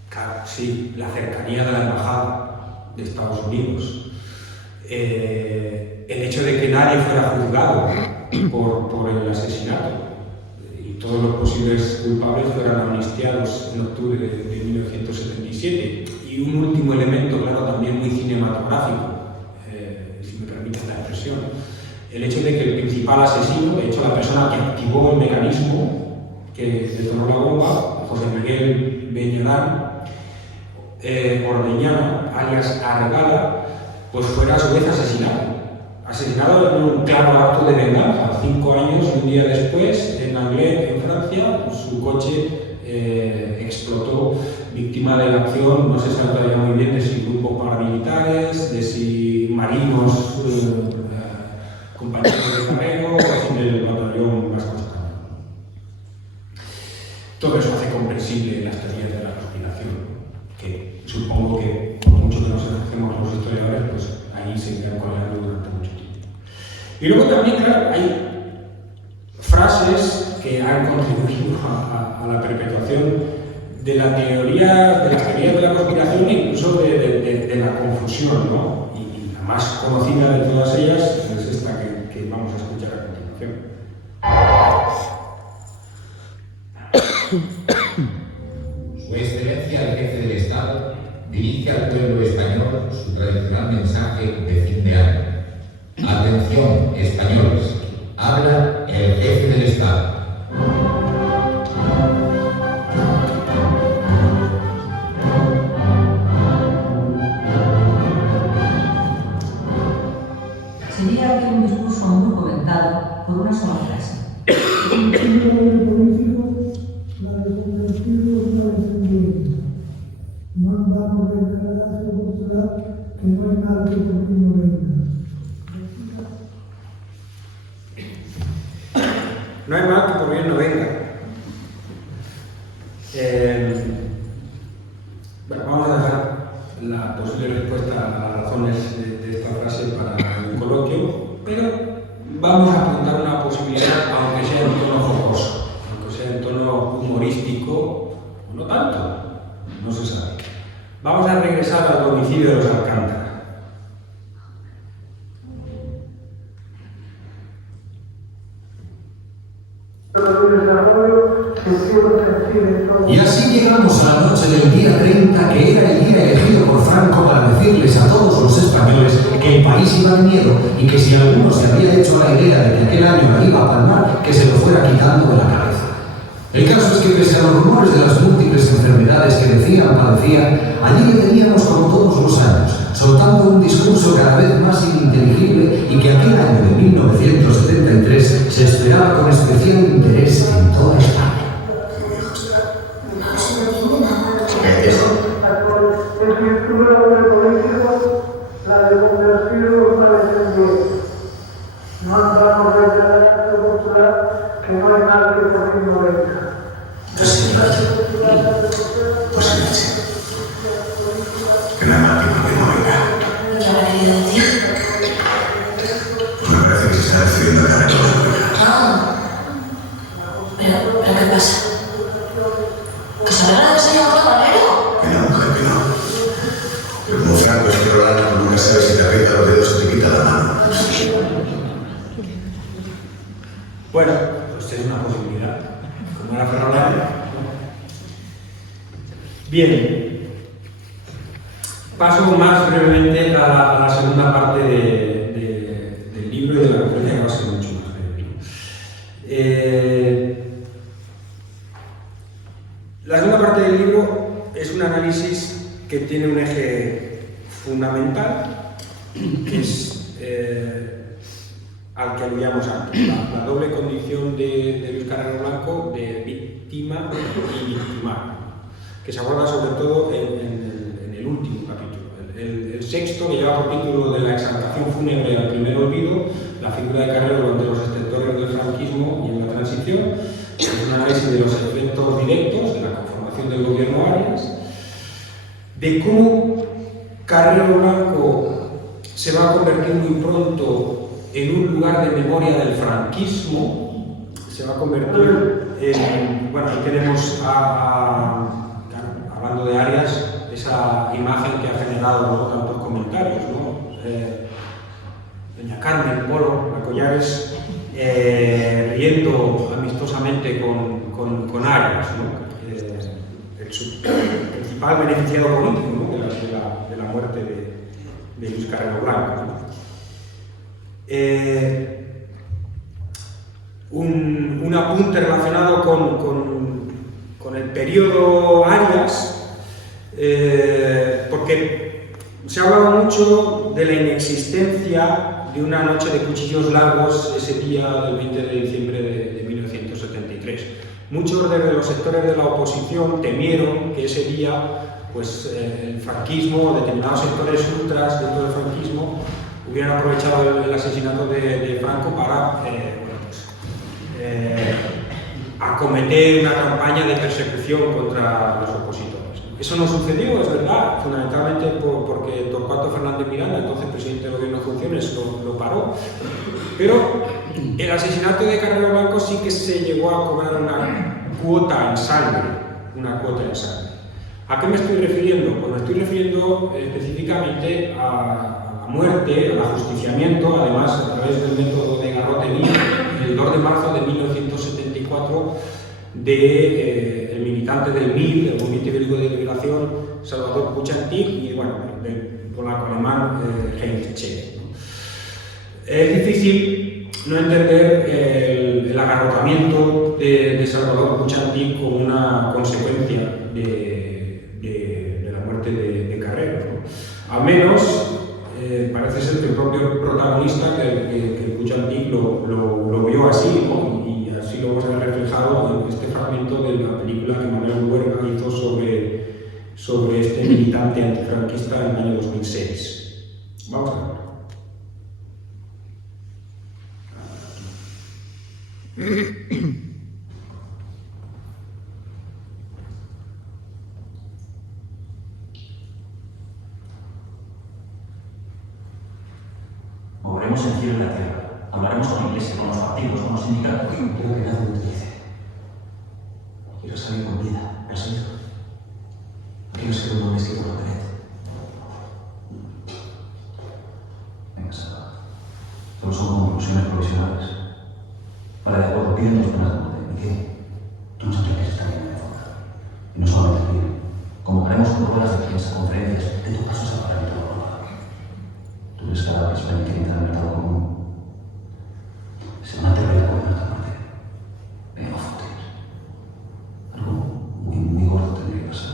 Claro, sí, la cercanía de la embajada de Estados Unidos, el hecho de que nadie fuera juzgado por el asesinato y todos los posibles culpables fueran amnistiados en octubre de 1977. Y un último elemento, claro, también muy cinematográfico, si me permiten la expresión, el hecho de que el principal asesino, de hecho la persona que activó el mecanismo que detonó la bomba, José Miguel Beñarán Ordeñana, alias Argala, pues fuera a su vez asesinado en un claro acto de venganza. 5 años y un día después, en Anglet, en Francia, pues su coche explotó, víctima de la acción. No se sabe todavía muy bien de si grupos paramilitares, de si marinos, compañeros de carrero, o del batallón vasco. Todo eso hace comprensible las teorías de la conspiración, que supongo que, por mucho que nos hacemos los historiadores, pues ahí se quedan colgando durante mucho tiempo. Y luego también, claro, hay frases que han contribuido a la perpetuación de la teoría, de las teorías de la conspiración e incluso de la confusión, ¿no? Y la más conocida de todas ellas es esta que vamos a escuchar a continuación. Su Excelencia el Jefe del Estado dirige al pueblo español su tradicional mensaje de fin de año. Atención, españoles, habla el Jefe del Estado. Sería aquí un discurso muy comentado por una sola frase. No andamos de la cultural, que no hay nada que por mí no venga. No hay mal que por bien no venga. Bueno, vamos a dejar la posible respuesta a las razones de esta frase para el coloquio, pero vamos a apuntar una posibilidad, aunque sea en tono jocoso, aunque sea en tono humorístico, o no tanto, no se sabe. Vamos a regresar al domicilio de los Alcántara. Y así llegamos a la noche del día 30, que era el día elegido por Franco para decirles a todos los españoles que el país iba de miedo y que si alguno se había hecho la idea de que aquel año la iba a palmar, que se lo fuera quitando de la cabeza. El caso es que pese a los rumores de las múltiples enfermedades que decían padecía, allí le teníamos como todos los años, soltando un discurso cada vez más ininteligible y que aquel año de 1973 se esperaba con especial interés en toda España. No andamos de la cultural, que no hay nada que por mí no venga. Pues leche. Que no hay mal que por qué no venga. ¿Qué habrá querido decir? Pues me parece que se está decidiendo dejar hecho la pública. Ah. ¿Pero qué pasa? ¿Que se arregla de señor Tabanero? Que no, mujer, que no. Pero como Franco es Rolando, tú nunca sabes si te aprieta los dedos o te quita la mano. Bueno, pues es una posibilidad. Como era Ferrolano. Bien. Paso más brevemente a la segunda parte del libro y de la conferencia, que va a ser mucho más breve. La segunda parte del libro es un análisis que tiene un eje fundamental, que es al que aludíamos antes, la doble condición de Luis Carrero Blanco de víctima y victimario, que se aborda sobre todo en el último capítulo. El sexto, que lleva por título de la exaltación fúnebre al primer olvido, la figura de Carrero durante los estertores territorios del franquismo y en la transición, un análisis de los efectos directos de la conformación del gobierno Arias, de cómo Carrero Blanco se va a convertir muy pronto en un lugar de memoria del franquismo, se va a convertir en, bueno, ahí tenemos hablando de Arias, esa imagen que ha generado luego tantos comentarios, ¿no? Doña Carmen Polo, la Collares, riendo amistosamente con Arias, ¿no? El principal beneficiado político, ¿no? de la muerte de Luis Carrero Blanco, ¿no? Un apunte relacionado con el periodo Arias, porque se ha hablado mucho de la inexistencia de una noche de cuchillos largos ese día del 20 de diciembre de 1973. Muchos de los sectores de la oposición temieron que ese día pues, el franquismo, determinados sectores ultras dentro del franquismo, hubieran aprovechado el asesinato de Franco para acometer una campaña de persecución contra los opositores. Eso no sucedió, es verdad, fundamentalmente porque Torcuato Fernández Miranda, entonces presidente del gobierno en funciones, lo paró. Pero el asesinato de Carrero Blanco sí que se llegó a cobrar una cuota en sangre. ¿A qué me estoy refiriendo? Pues me estoy refiriendo específicamente a la muerte, al ajusticiamiento, además a través del método de garrote vil, el 2 de marzo de 1974, del militante del MIR, del Movimiento Ibérico de Liberación, Salvador Puig-Antich, y bueno, del polaco alemán Heinrich Schäfer. Es difícil no entender el agarrotamiento de Salvador Puig-Antich como una consecuencia de la muerte de Carrero, ¿no? Al menos parece ser que el propio protagonista, que Puig-Antich lo vio así, ¿no? Y así lo vamos a ver reflejado en este fragmento de la película que Manuel Huerga hizo sobre este militante antifranquista en el año 2006. Vamos a ver. Moveremos el cielo y la tierra. Hablaremos con la iglesia, con los partidos, con los sindicatos. Creo que nadie me dice. Quiero salir con vida. ¿Me has oído? Quiero ser un hombre escrito por la pared. Venga, Salva. Solo son conclusiones provisionales. Para de acuerdo, piden 2 penas de muerte. ¿Y qué? Tú no sabes que se está bien de forma. Y no solamente aquí. Convocaremos ruedas de prensa, conferencias. De tu paso se para todo Europa. ¿Tú ves cada vez España quiere entrar en el mercado común? Se van a aterrar con una parte. Pero fotes. Algo muy, muy gordo tendría que pasar.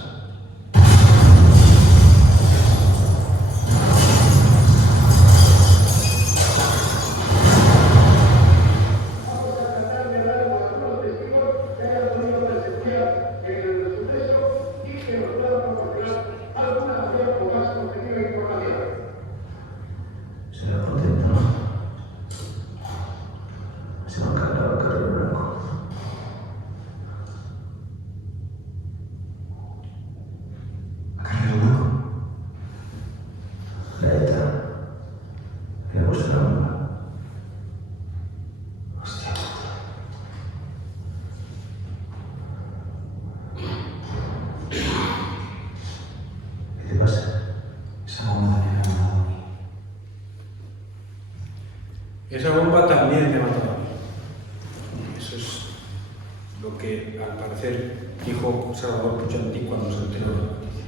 Será contento, ¿no? Se va a cargar a Carrero Blanco. ¿A Carrero Blanco? La ETA. Le ha puesto la bomba. Hostia puta. ¿Qué te pasa? Esa bomba también me ha matado a mí. Esa bomba también me mató a mí. Eso es lo que al parecer dijo Salvador Puig-Antich cuando se enteró de la noticia.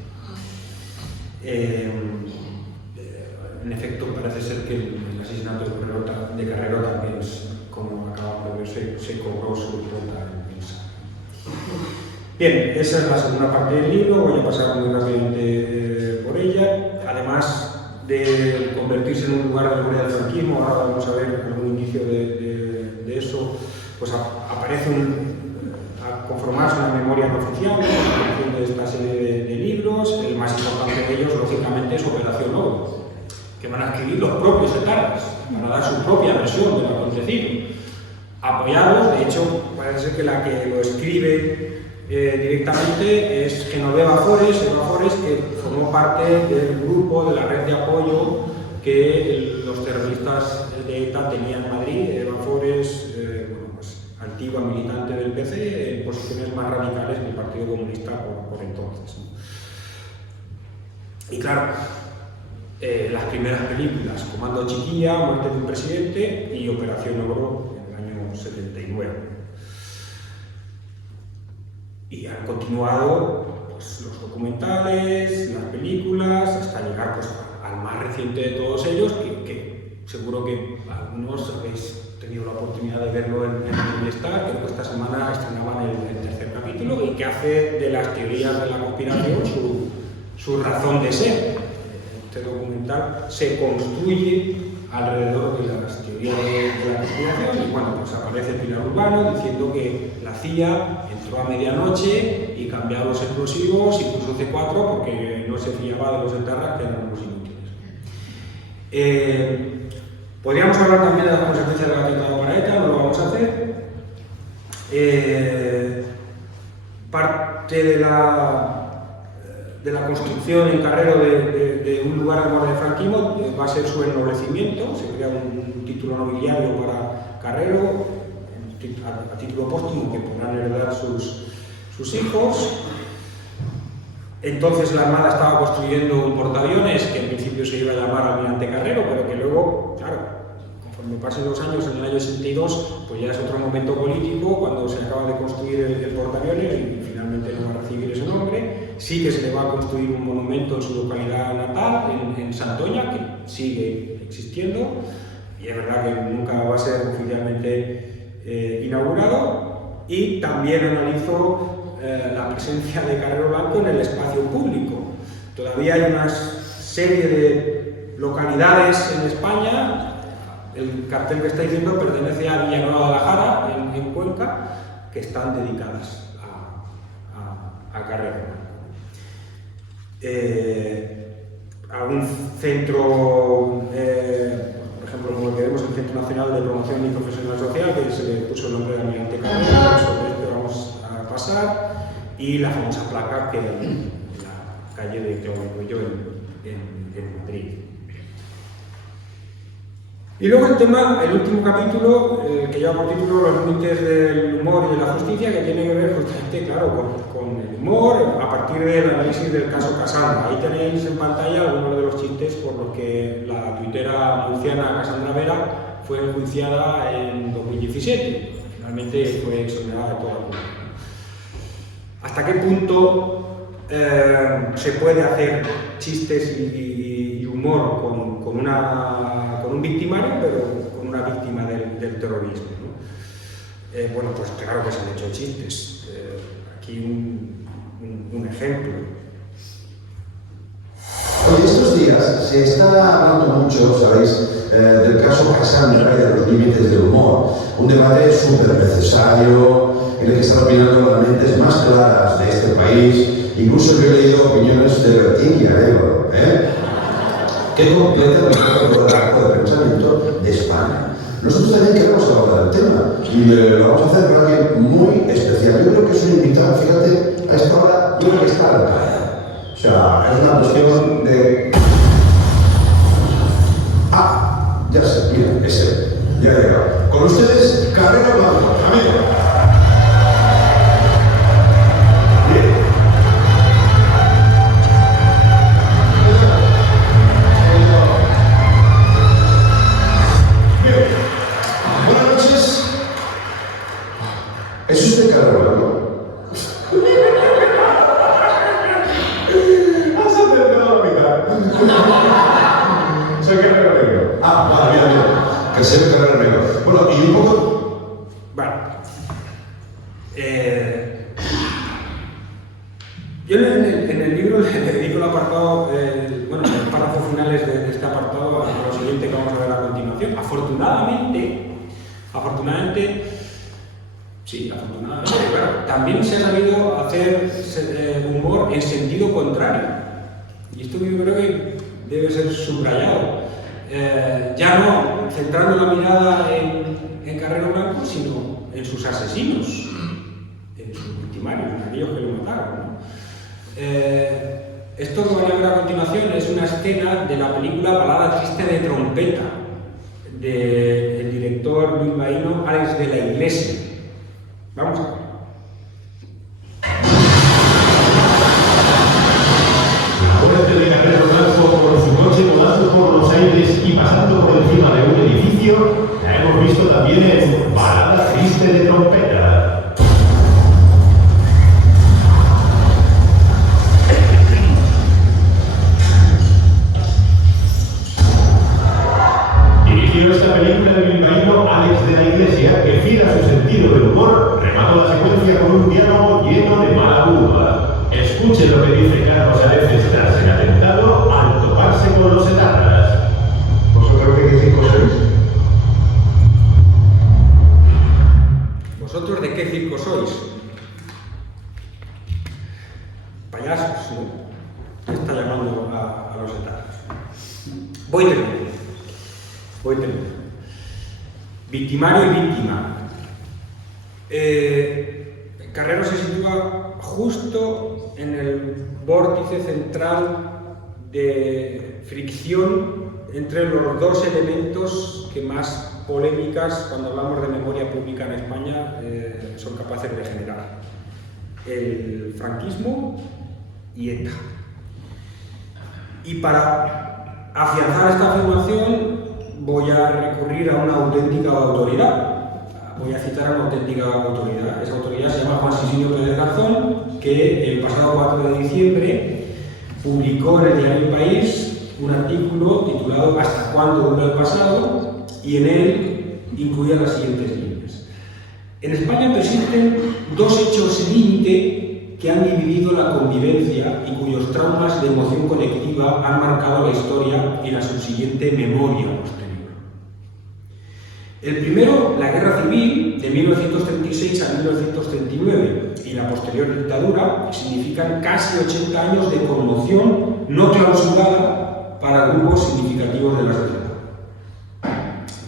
En efecto, parece ser que el asesinato de Carrero también, como acabamos de ver, se cobró su cuota en sangre. Bien, esa es la segunda parte del libro, voy a pasar muy rápidamente por ella. Además de convertirse en un lugar de memoria del franquismo, ahora vamos a ver algún indicio de eso, pues aparece a conformarse una memoria no oficial, de esta serie de libros. El más importante de ellos, lógicamente, es Operación Lobo, que van a escribir los propios etarras, para dar su propia versión de lo acontecido. apoyados. De hecho, parece ser que la que lo escribe directamente es Genoveva Forés, que formó parte del grupo, de la red de apoyo que los terroristas de ETA tenían en Madrid. Eva Forés, antigua militante del PC, en posiciones más radicales del Partido Comunista por entonces, ¿no? Y claro, las primeras películas, Comando Chiquilla, Muerte de un presidente y Operación Oro en el año 79. Y han continuado pues, los documentales, las películas, hasta llegar pues, al más reciente de todos ellos, que seguro que algunos habéis tenido la oportunidad de verlo en Movistar. Creo que esta semana estrenaban el tercer capítulo y que hace de las teorías de la conspiración su razón de ser. Este documental se construye alrededor de las teorías de la conspiración y bueno, pues aparece Pilar Urbano diciendo que la CIA entró a medianoche y cambiaba los explosivos y puso C4 porque no se fiaba de los etarras, que eran unos inútiles. Podríamos hablar también de las consecuencias del atentado para ETA, no lo vamos a hacer. Parte de la construcción en Carrero de un lugar de memoria de franquismo va a ser su ennoblecimiento. Se crea un título nobiliario para Carrero, a título póstumo, que podrán heredar sus hijos. Entonces la Armada estaba construyendo un portaaviones que en principio se iba a llamar Almirante Carrero, pero que luego, claro, conforme pasen los años, en el año 62, pues ya es otro momento político, cuando se acaba de construir el portaaviones y finalmente no va a recibir ese nombre. Sí que se le va a construir un monumento en su localidad natal, en Santoña, que sigue existiendo, y es verdad que nunca va a ser oficialmente inaugurado. Y también analizo la presencia de Carrero Blanco en el espacio público. Todavía hay una serie de localidades en España, el cartel que estáis viendo pertenece a Villanueva de la Jara, en Cuenca, que están dedicadas a Carrero. Algún centro, por ejemplo, como el que vemos, el Centro Nacional de Promoción y Profesional Social, que se le puso el nombre de Almirante Carrero, sobre esto vamos a pasar, y la famosa placa que hay en la calle de Teodoro en Madrid. Y luego el último capítulo, que lleva por título Los límites del humor y de la justicia, que tiene que ver justamente, claro, con el humor a partir del análisis del caso Casandra. Ahí tenéis en pantalla algunos de los chistes por los que la tuitera murciana Casandra Vera fue enjuiciada en 2017. Finalmente fue exonerada de toda culpa. ¿Hasta qué punto se puede hacer chistes y humor con un victimario, pero con una víctima del terrorismo, ¿no? Bueno, pues claro que se han hecho chistes. Aquí un ejemplo. Oye, estos días se está hablando mucho, ¿sabéis?, del caso Casandra y de los límites del humor. Un debate súper necesario, en el que están opinando las mentes más claras de este país. Incluso yo he leído opiniones de Bertín y Arevalo, que completan el arco de pensamiento de España. Nosotros también queremos hablar del tema y lo vamos a hacer con alguien muy especial. Yo creo que es un invitado, fíjate, a esta hora, yo creo que está al caer. O sea, es una cuestión de... Ah, ya sé, mira, es él. Ya ha llegado. Con ustedes, Carrero Blanco, amigo. ¿Es usted Carrero Blanco? Has acertado la mitad. Soy Carrero Negro. Ah, vale, bien. Que se ve Carrero Negro. Bueno, y un poco... Bueno. Yo en el libro le dedico el apartado, bueno, los párrafos finales de este apartado a lo siguiente que vamos a ver a continuación. Afortunadamente, sí, afortunadamente, claro, también se ha sabido hacer humor en sentido contrario. Y esto yo creo que debe ser subrayado. ya no centrando la mirada en Carrero Blanco, sino en sus asesinos, en sus victimarios, en aquellos que lo mataron, ¿no? Esto que van a ver a continuación es una escena de la película Balada Triste de Trompeta, del director bilbaíno Alex de la Iglesia. Vamos a ver. La muerte de Carrero Blanco con su coche volando por los aires y pasando por encima de un edificio la hemos visto también en Balada Triste de Trompeta. Dirigió esta película el bilbaíno Alex de la Iglesia, que fiel a su sentido del humor, remató la secuencia con un diálogo lleno de mala burla. Escuche lo que dice Carlos Areces tras el atentado al toparse con los etarras. ¿Vosotros de qué circo sois? ¿Vosotros de qué circo sois? Payasos, ¿no? Está llamando a los etarras. Voy terminando. Victimario y víctima. Carrero se sitúa justo en el vórtice central de fricción entre los dos elementos que más polémicas, cuando hablamos de memoria pública en España, son capaces de generar: el franquismo y ETA. Y para afianzar esta afirmación voy a recurrir a una auténtica autoridad. Voy a citar a una auténtica autoridad. Esa autoridad se llama Juan Sisinio Pérez Garzón, que el pasado 4 de diciembre publicó en el diario El País un artículo titulado ¿Hasta cuándo dura el pasado? Y en él incluía las siguientes líneas. En España persisten dos hechos límite que han dividido la convivencia y cuyos traumas de emoción colectiva han marcado la historia y la subsiguiente memoria posterior. El primero, la Guerra Civil de 1936 a 1939 y la posterior dictadura, significan casi 80 años de conmoción no clausurada para grupos significativos de la sociedad.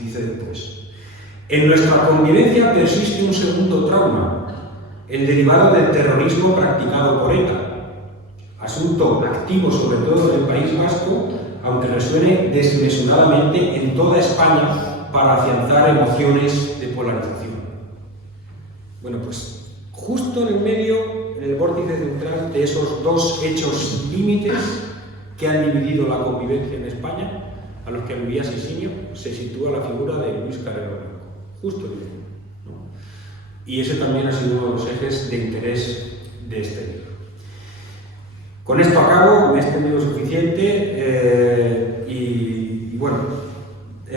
Dice después: en nuestra convivencia persiste un segundo trauma, el derivado del terrorismo practicado por ETA, asunto activo sobre todo en el País Vasco, aunque resuene desmesuradamente en toda España para afianzar emociones de polarización. Bueno, pues justo en el medio, en el vórtice central de esos dos hechos límites que han dividido la convivencia en España, a los que aludía Sisinio, se sitúa la figura de Luis Carrero Blanco, justo en medio, ¿no? Y ese también ha sido uno de los ejes de interés de este libro. Con esto acabo, me he extendido suficiente y bueno,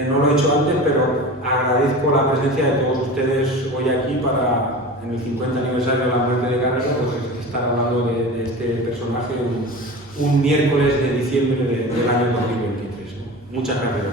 no lo he hecho antes, pero agradezco la presencia de todos ustedes hoy aquí para, en el 50 aniversario de la muerte de Carrero, pues estar hablando de este personaje un miércoles de diciembre del año 2023. Muchas gracias.